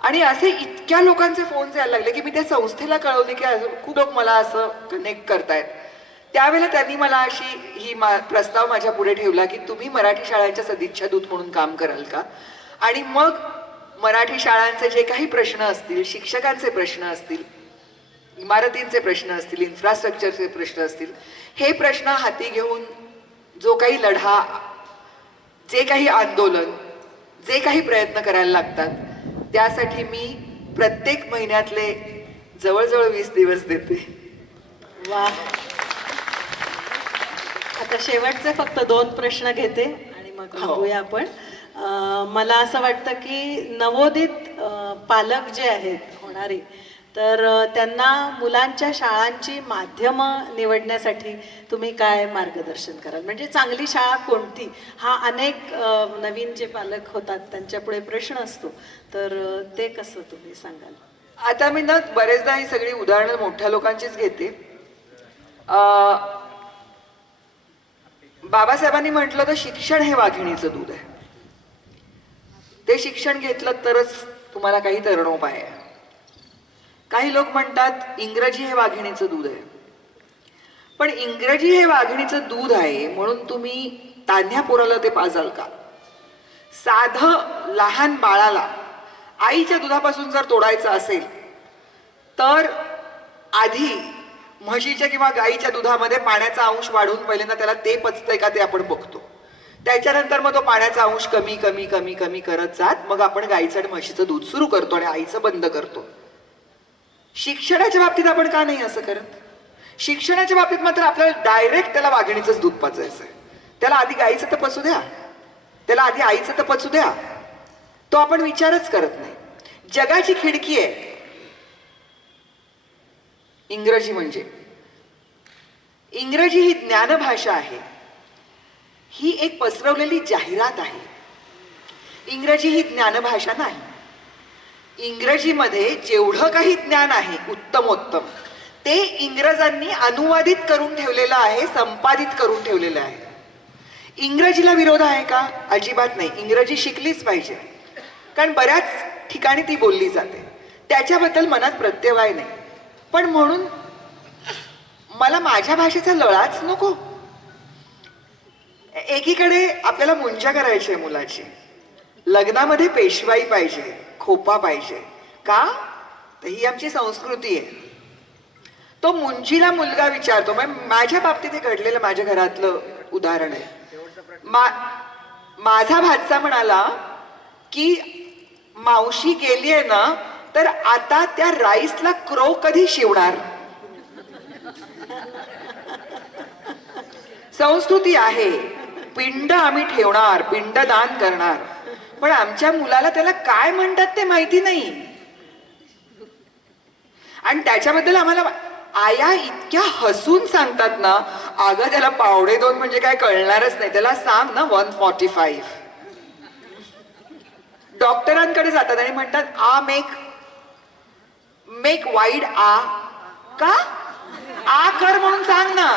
आणि असे इतक्या लोकांचे फोन यायला लागले की मी त्या संस्थेला कळवले की खूप लोक मला असं कनेक्ट करतायत. त्यावेळेला त्यांनी मला ही प्रस्ताव माझ्या पुढे ठेवला की तुम्ही मराठी शाळांच्या सदिच्छा दूत म्हणून काम कराल का? आणि मग मराठी शाळांचे जे काही प्रश्न असतील, शिक्षकांचे प्रश्न असतील, इमारतींचे प्रश्न असतील, इन्फ्रास्ट्रक्चरचे प्रश्न असतील, हे प्रश्न हाती घेऊन जो काही लढा, जे काही आंदोलन, जे काही प्रयत्न करायला लागतात त्यासाठी मी प्रत्येक महिन्यातले जवळजवळ 20 दिवस देते. वा. आता शेवटचे फक्त 2 प्रश्न घेते आणि मग थांबूया आपण. मला असं वाटतं की नवोदित पालक जे आहेत होणारे, तर त्यांना मुलांच्या शाळांची माध्यमं निवडण्यासाठी तुम्ही काय मार्गदर्शन कराल? म्हणजे चांगली शाळा कोणती, हा अनेक नवीन जे पालक होतात त्यांच्यापुढे प्रश्न असतो, तर ते कसं तुम्ही सांगाल? आता मी ना बरेचदा ही सगळी उदाहरणं मोठ्या लोकांचीच घेते. बाबासाहेबांनी म्हटलं तर शिक्षण हे वाघिणीचं दूध आहे. ते शिक्षण घेतलं तरच तुम्हाला काही तरणोपाय आहे. काही लोक म्हणतात इंग्रजी हे वाघिणीचं दूध आहे. पण इंग्रजी हे वाघिणीचं दूध आहे म्हणून तुम्ही तान्ह्या पोराला ते पाजाल का? साधं लहान बाळाला आईच्या दुधापासून जर तोडायचं असेल तर आधी म्हशीच्या किंवा गाईच्या दुधामध्ये पाण्याचा अंश वाढून पहिल्यांदा त्याला ते पचतंय का ते आपण बघतो. त्याच्यानंतर मग तो पाण्याचा अंश कमी कमी कमी कमी करत जात मग आपण गाईचं आणि म्हशीचं दूध सुरू करतो आणि आईचं बंद करतो. शिक्षणाच्या बाबतीत आपण का नाही असं करत? शिक्षणाच्या बाबतीत मात्र आपल्याला डायरेक्ट त्याला वाघिणीचंच दूध पाजायचं आहे. त्याला आधी गाईचं तर पचू द्या, त्याला आधी आईचं तर पचू द्या. तो आपण विचारच करत नाही. जगाची खिडकी आहे इंग्रजी. म्हणजे इंग्रजी ही ज्ञानभाषा आहे, ही एक पसरवलेली जाहिरात आहे. इंग्रजी ही ज्ञानभाषा नाही. इंग्रजीमध्ये जेवढं काही ज्ञान आहे उत्तमोत्तम ते इंग्रजांनी अनुवादित करून ठेवलेलं आहे, संपादित करून ठेवलेलं आहे. इंग्रजीला विरोध आहे का? अजिबात नाही. इंग्रजी शिकलीच पाहिजे, कारण बऱ्याच ठिकाणी ती बोलली जाते, त्याच्याबद्दल मनात प्रत्यवाय नाही. पण म्हणून मला माझ्या भाषेचा लळाच नको. एकीकडे आपल्याला मुंजा करायची आहे मुलाची, लग्नामध्ये पेशवाई पाहिजे, खोपा पाहिजे का? तर ही आमची संस्कृती आहे. तो मुंजीला मुलगा विचारतो. माझ्या बाबतीत हे घडलेलं माझ्या घरातलं उदाहरण आहे. माझा भाचा म्हणाला की मावशी गेलीये ना तर आता त्या राईसला क्रो कधी शिवणार? संस्कृती आहे, पिंड आम्ही ठेवणार, पिंडदान करणार, पण आमच्या मुलाला त्याला काय म्हणतात ते माहिती नाही. आणि त्याच्याबद्दल आम्हाला आया इतक्या हसून सांगतात ना, अगं त्याला 1.25 म्हणजे काय कळणारच नाही, त्याला सांग ना 145. डॉक्टरांकडे जातात आणि म्हणतात आ मेक वाईड आ का आ कर म्हणून सांग ना.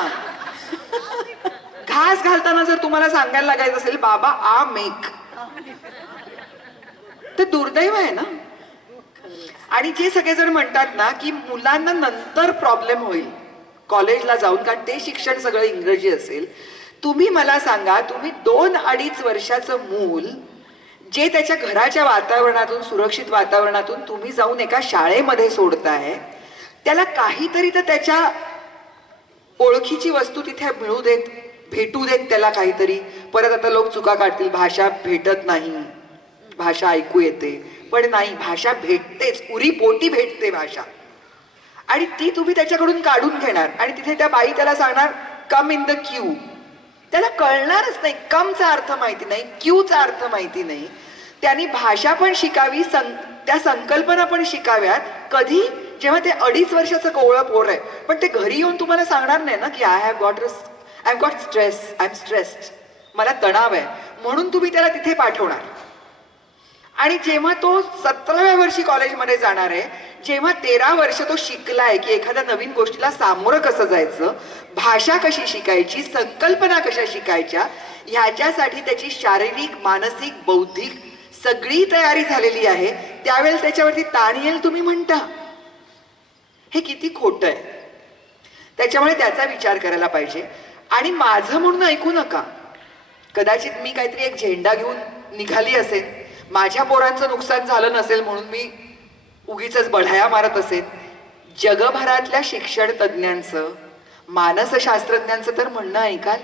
घास घालताना जर तुम्हाला सांगायला लागायचं असेल बाबा आ मेक, तर दुर्दैव आहे ना. आणि जे सगळेजण म्हणतात ना की मुलांना नंतर प्रॉब्लेम होईल कॉलेजला जाऊन, कारण ते शिक्षण सगळं इंग्रजी असेल. तुम्ही मला सांगा, तुम्ही 2-2.5 वर्षाचं मूल जे त्याच्या घराच्या वातावरणातून, सुरक्षित वातावरणातून तुम्ही जाऊन एका शाळेमध्ये सोडताय, त्याला काहीतरी तर त्याच्या ओळखीची वस्तू तिथे मिळू देत, भेटू देत त्याला काहीतरी. परत आता लोक चुका काढतील, भाषा भेटत नाही, भाषा ऐकू येते, पण नाही, भाषा भेटतेच, उरी पोटी भेटते भाषा. आणि ती तुम्ही त्याच्याकडून काढून घेणार आणि तिथे त्या बाई त्याला सांगणार कम इन द क्यू. त्याला कळणारच नाही, कमचा अर्थ माहिती नाही, क्यूचा अर्थ माहिती नाही. त्यांनी भाषा पण शिकावी, त्या संकल्पना पण शिकाव्यात. कधी? जेव्हा ते 2.5 वर्षाचं कोवळं पोर आहे, पण ते घरी येऊन तुम्हाला सांगणार नाही ना की I have got stress, I am stressed, मला तणाव आहे, म्हणून तुम्ही त्याला तिथे पाठवणार. आणि जेव्हा तो 17व्या वर्षी कॉलेजमध्ये जाणार आहे, जेव्हा 13 वर्ष तो शिकलाय की एखाद्या नवीन गोष्टीला सामोरं कसं जायचं, भाषा कशी शिकायची, संकल्पना कशा शिकायच्या, ह्याच्यासाठी त्याची शारीरिक, मानसिक, बौद्धिक सगळी तयारी झालेली आहे, त्यावेळेला त्याच्यावरती ताण येईल तुम्ही म्हणता. हे किती खोटं आहे. त्याच्यामुळे त्याचा विचार करायला पाहिजे. आणि माझं म्हणून ऐकू नका. कदाचित मी काहीतरी एक झेंडा घेऊन निघाली असेल, माझ्या पोरांचं नुकसान झालं नसेल म्हणून मी उगीच बढाया मारत असेल. जगभरातल्या शिक्षण तज्ज्ञांचं, मानसशास्त्रज्ञांचं तर म्हणणं ऐकाल.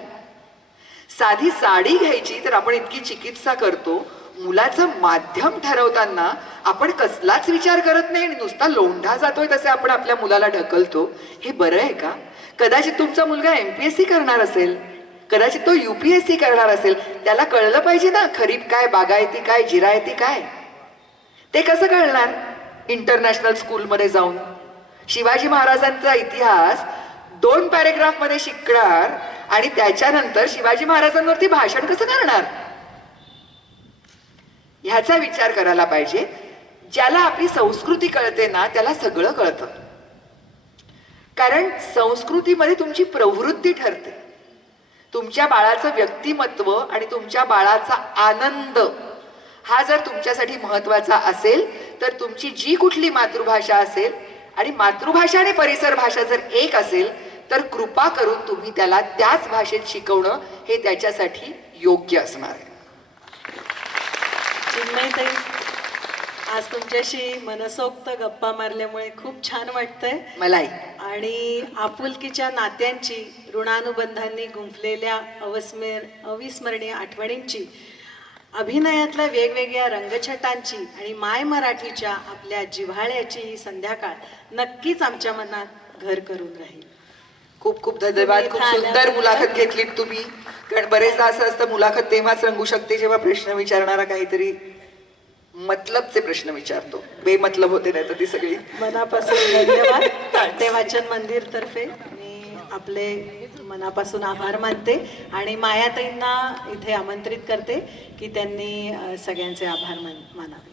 साधी साडी घ्यायची तर आपण इतकी चिकित्सा करतो, मुलाचं माध्यम ठरवताना आपण कसलाच विचार करत नाही आणि नुसता लोंढा जातोय तसे आपण आपल्या मुलाला ढकलतो. हे बरं आहे का? कदाचित तुमचा मुलगा MPSC करणार असेल, कदाचित तो UPSC करणार असेल, त्याला कळलं पाहिजे ना खरीप काय, बागायती काय, जिरायती काय. ते कसं कळणार इंटरनॅशनल स्कूलमध्ये जाऊन? शिवाजी महाराजांचा इतिहास 2 पॅरेग्राफमध्ये शिकणार आणि त्याच्यानंतर शिवाजी महाराजांवरती भाषण कसं करणार? ह्याचा विचार करायला पाहिजे. ज्याला आपली संस्कृती कळते ना त्याला सगळं कळतं. कारण संस्कृतीमध्ये तुमची प्रवृत्ती ठरते. तुमच्या बाळाचं व्यक्तिमत्व आणि तुमच्या बाळाचा आनंद हा जर तुमच्यासाठी महत्वाचा असेल तर तुमची जी कुठली मातृभाषा असेल, आणि मातृभाषा आणि परिसर भाषा जर एक असेल, तर कृपा करून तुम्ही त्याला त्याच भाषेत शिकवणं हे त्याच्यासाठी योग्य असणार आहे. चिन्मयताई, आज तुमच्याशी मनसोक्त गप्पा मारल्यामुळे खूप छान वाटतंय मलाही. आणि आपुलकीच्या नात्यांची, ऋणानुबंधांनी गुंफलेल्या अविस्मरणीय आठवणींची, अभिनयातल्या वेगवेगळ्या रंगछटांची आणि माय मराठीच्या आपल्या जिव्हाळ्याची ही संध्याकाळ नक्कीच आमच्या मनात घर करून राहील. खूप खूप धन्यवाद. खूप सुंदर मुलाखत घेतलीत तुम्ही. कारण बरेचदा असं असतं, मुलाखत तेव्हाच रंगू शकते जेव्हा प्रश्न विचारणारा काहीतरी मतलबचे प्रश्न विचारतो. बेमतलब होते नाही तर ती सगळी. मनापासून धन्यवाद. ते वाचन मंदिर तर्फे मी आपले मनापासून आभार मानते आणि मायाताईंना इथे आमंत्रित करते की त्यांनी सगळ्यांचे आभार मानावे.